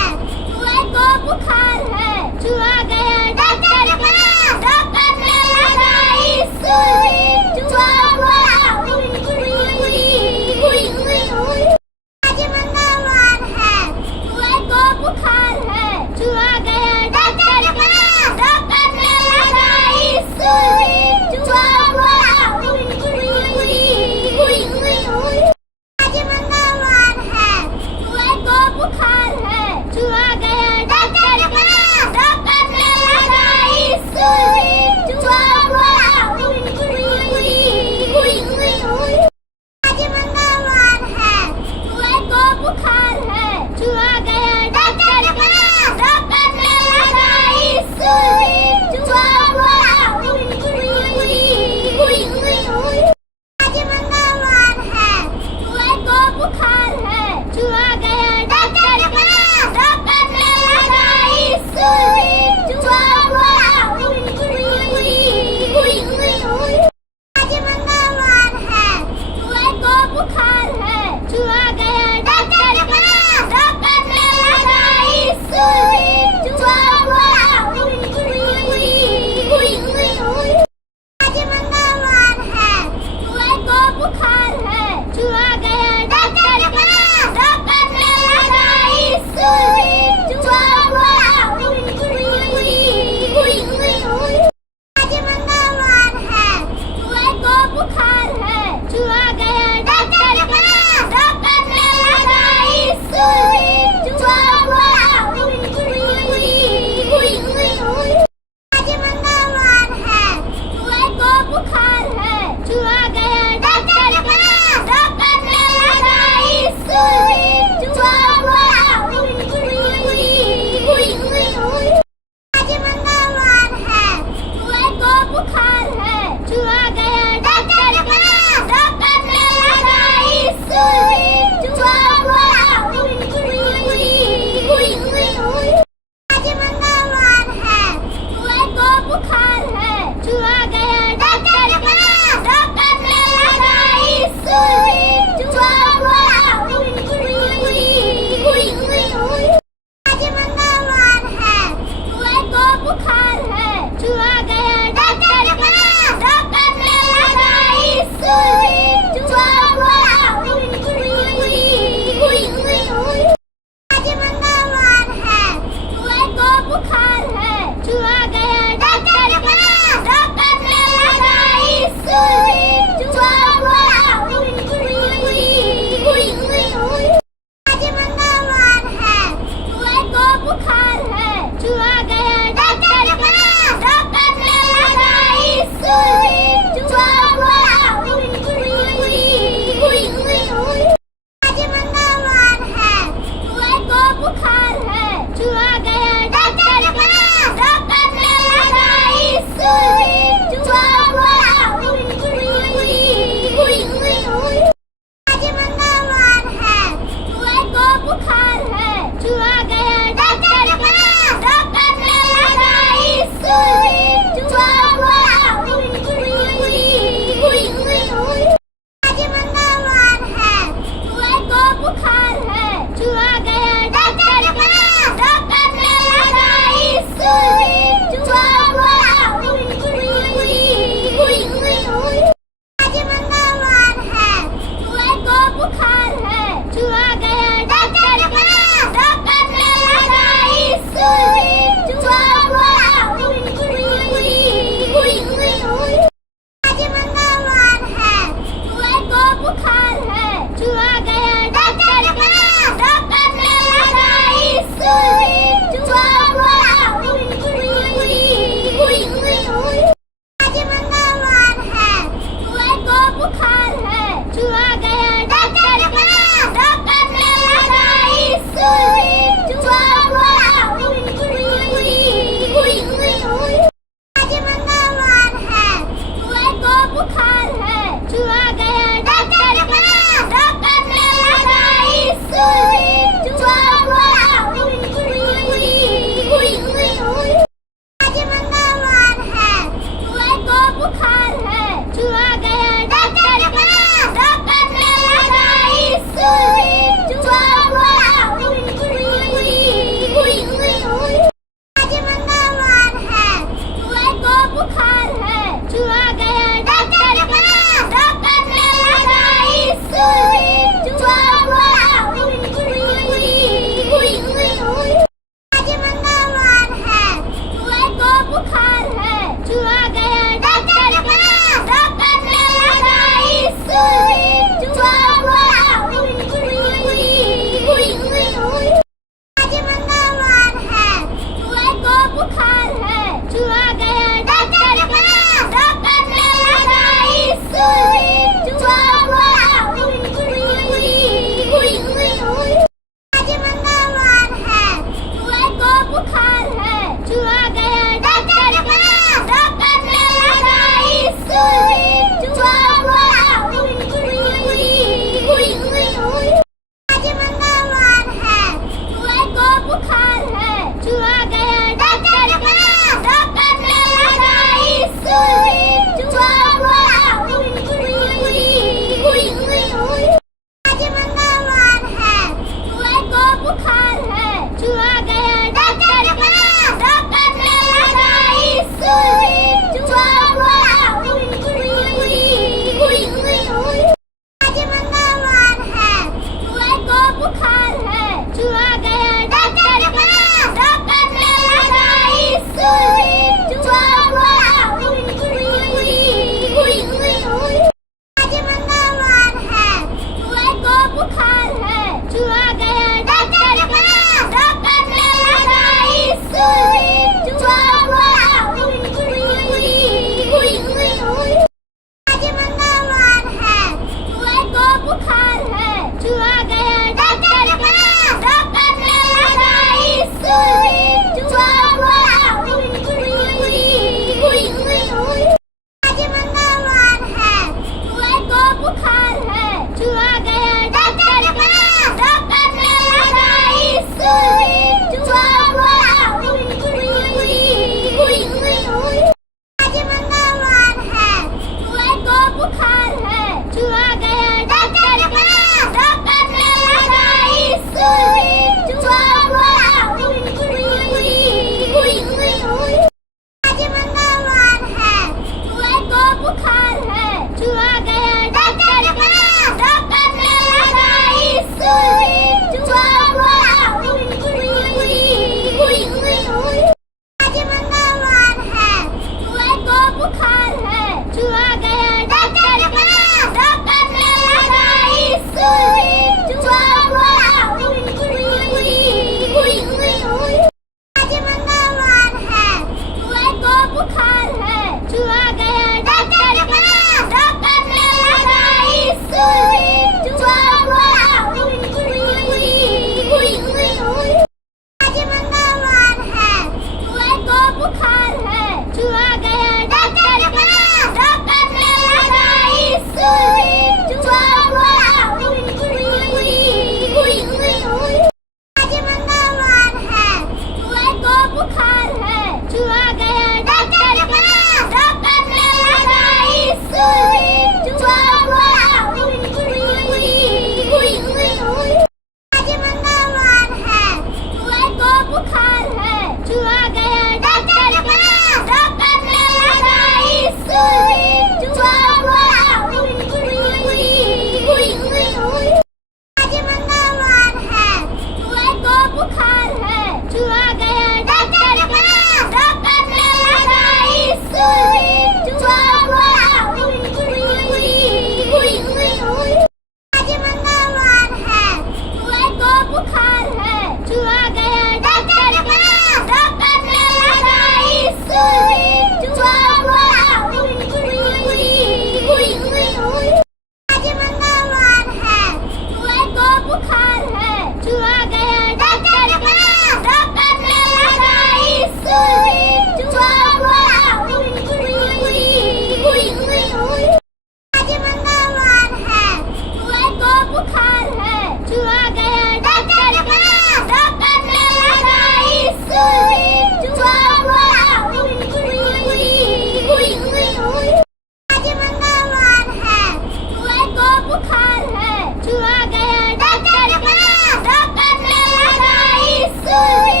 चूहा गया डॉक्टर के पास, डॉक्टर ने लगाई सुई,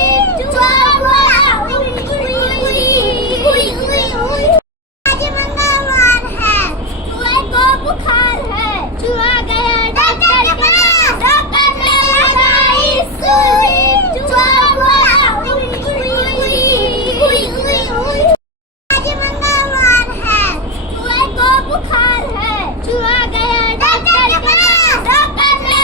चूहा बोला उई उई उई उई उई उई। आज मंगलवार है, चूहे को बुखार है, चूहा गया डॉक्टर के पास, डॉक्टर ने लगाई सुई, चूहा बोला उई उई उई उई उई उई। आज मंगलवार है, चूहे को बुखार है, चूहा गया डॉक्टर के पास, डॉक्टर ने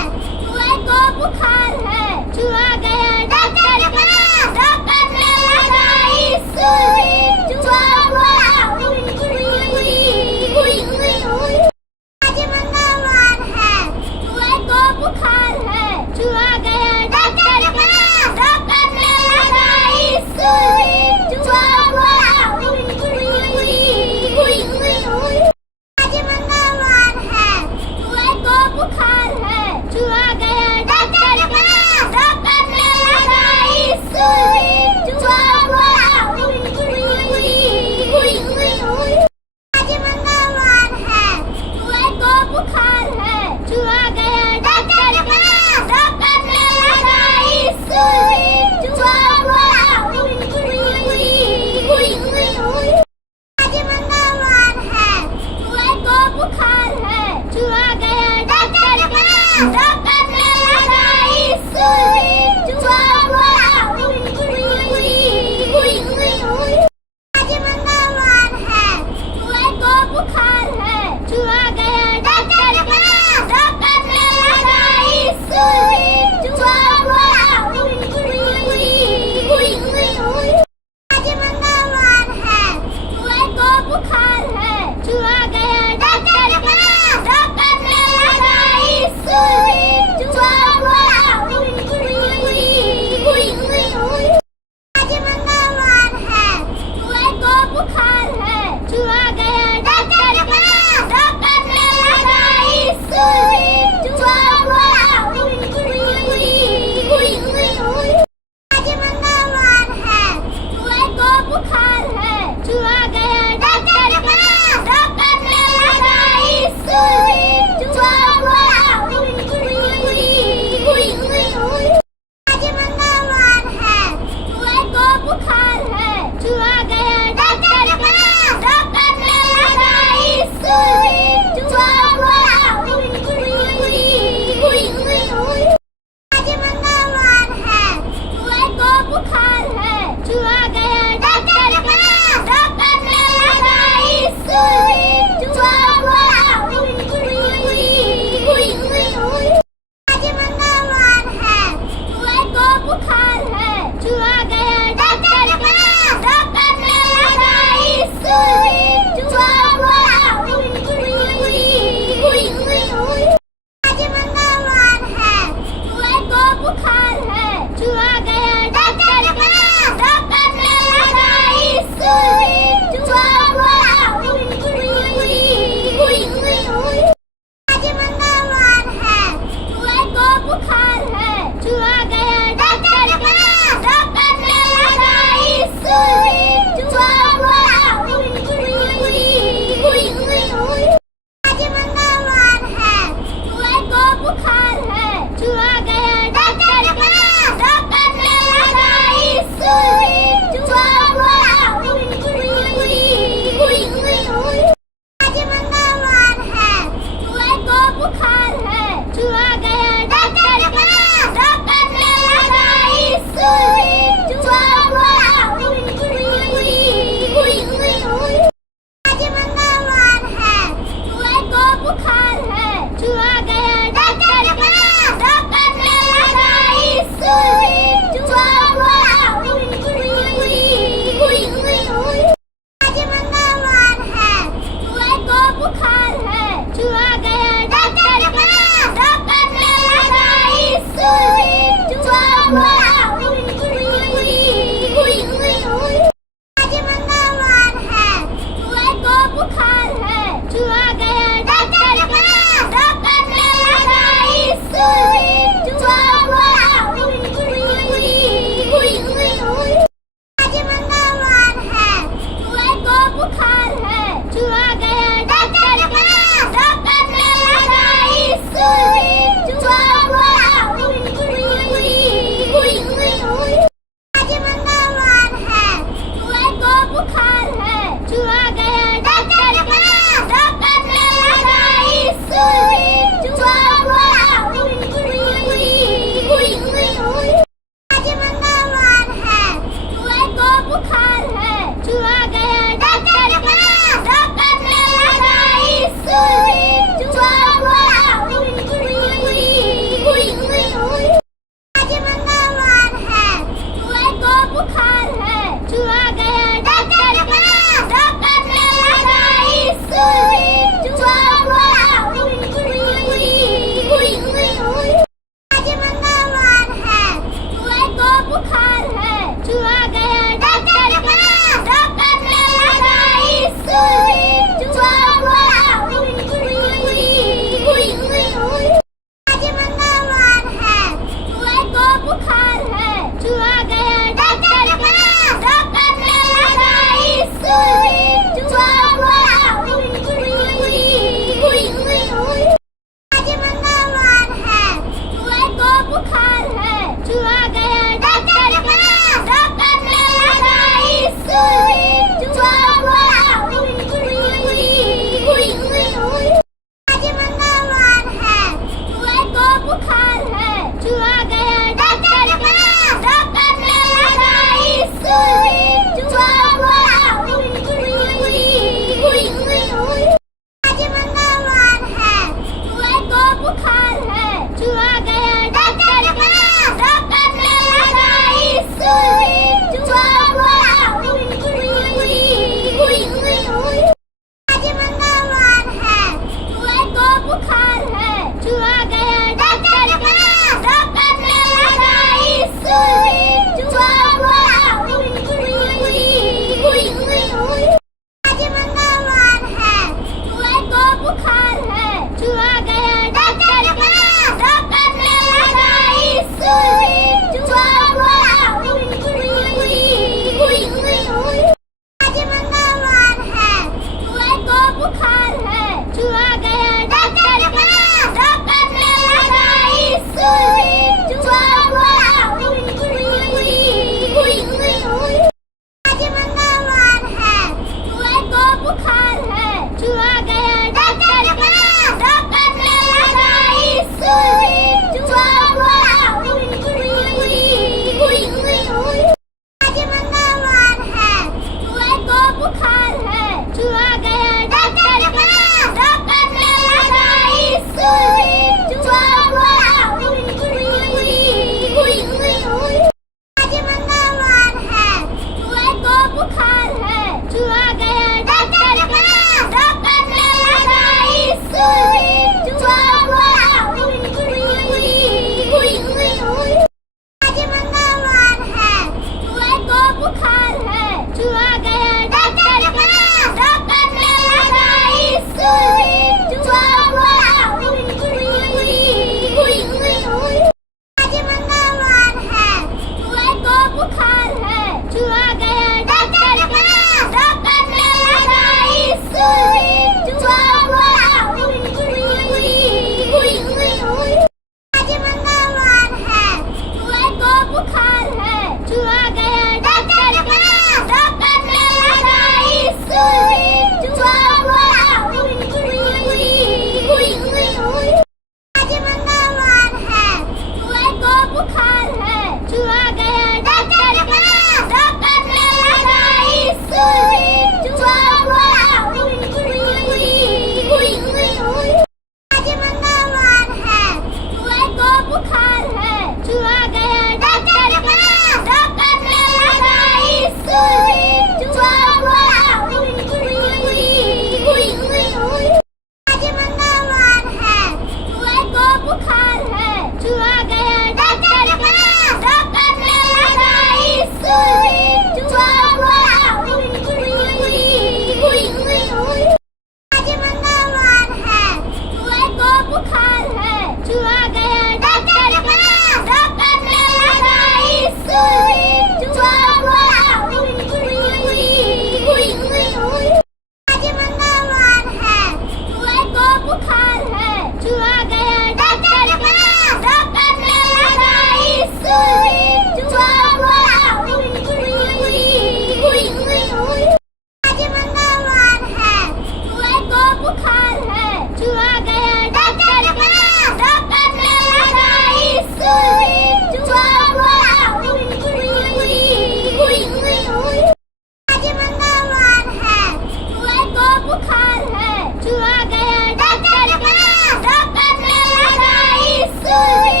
बुखार है, चुहा गया डॉक्टर के पास, डॉक्टर ने लगाई सुई,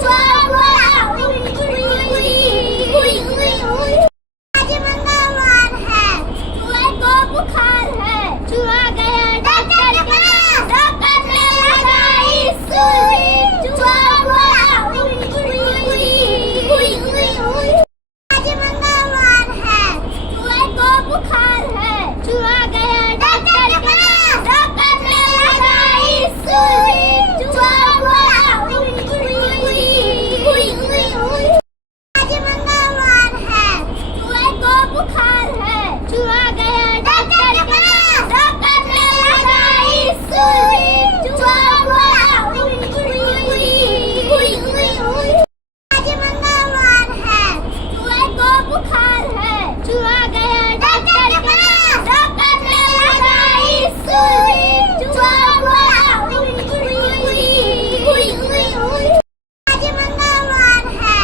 चुहा बोला उई उई उई उई उई। आज मंगलवार है, चूहे को बुखार है, चुहा गया डॉक्टर के पास, डॉक्टर ने लगाई सुई, चुहा बोला उई उई उई उई उई। आज मंगलवार है, चूहे को बुखार है, चुहा गया डॉक्टर के पास, डॉक्टर ने लगाई सुई, चुहा बोला उई उई उई उई उई। आज मंगलवार है, चूहे को बुखार है, चुहा गया डॉक्टर के पास, डॉक्टर ने लगाई सुई, चुहा बोला उई उई उई उई उई। आज मंगलवार है, चूहे को बुखार है, चुहा गया डॉक्टर के पास, डॉक्टर ने लगाई सुई, चुहा बोला उई उई उई उई उई। आज मंगलवार है,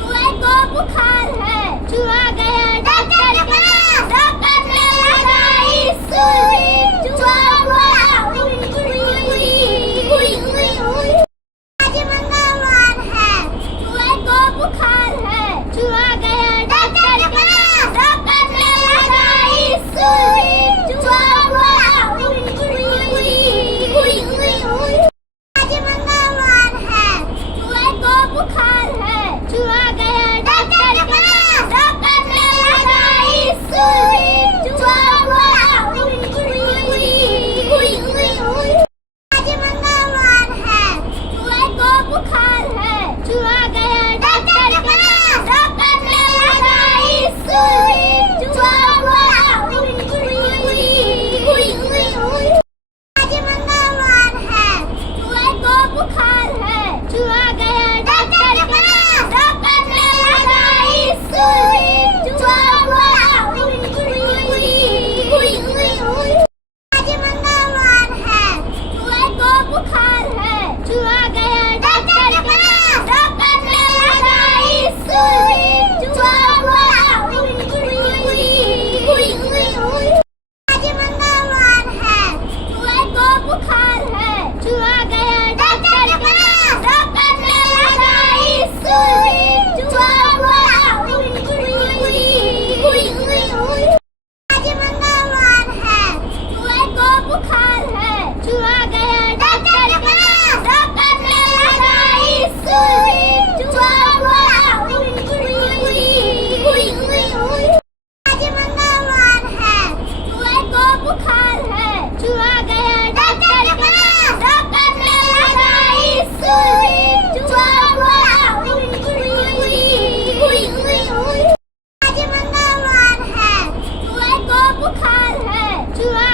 चूहे को बुखार है, चुहा गया डॉक्टर के पास, डॉक्टर ने लगाई सुई, चुहा बोला उई उई उई उई। आज मंगलवार है, चूहे को बुखार है, चुहा गया डॉक्टर के पास, डॉक्टर ने लगाई सुई, चुहा बोला उई उई उई उई। आज मंगलवार है, चूहे को बुखार है, चुहा गया डॉक्टर के पास, डॉक्टर ने लगाई सुई, चुहा बोला उई उई उई उई। आज मंगलवार है, चूहे को बुखार है, चुहा गया डॉक्टर के पास, डॉक्टर ने लगाई सुई, चुहा बोला उई उई उई उई। आज मंगलवार है, चूहे को बुखार है, चुहा गया डॉक्टर के पास, डॉक्टर ने लगाई सुई, चुहा बोला उई उई उई उई। आज मंगलवार है, चूहे को बुखार है, चुहा गया डॉक्टर के पास, डॉक्टर ने लगाई सुई, चुहा बोला उई उई उई उई। आज मंगलवार है, चूहे को बुखार है, चुहा गया डॉक्टर के पास, डॉक्टर ने लगाई सुई, चुहा बोला उई उई उई उई। आज मंगलवार है, चूहे को बुखार है, चुहा गया डॉक्टर के पास, डॉक्टर ने लगाई सुई, चुहा बोला उई उई उई। आज मंगलवार है, चूहे को बुखार है, चुहा गया डॉक्टर के पास, डॉक्टर ने लगाई सुई, चुहा बोला उई उई उई। आज मंगलवार है, चूहे को बुखार है, चुहा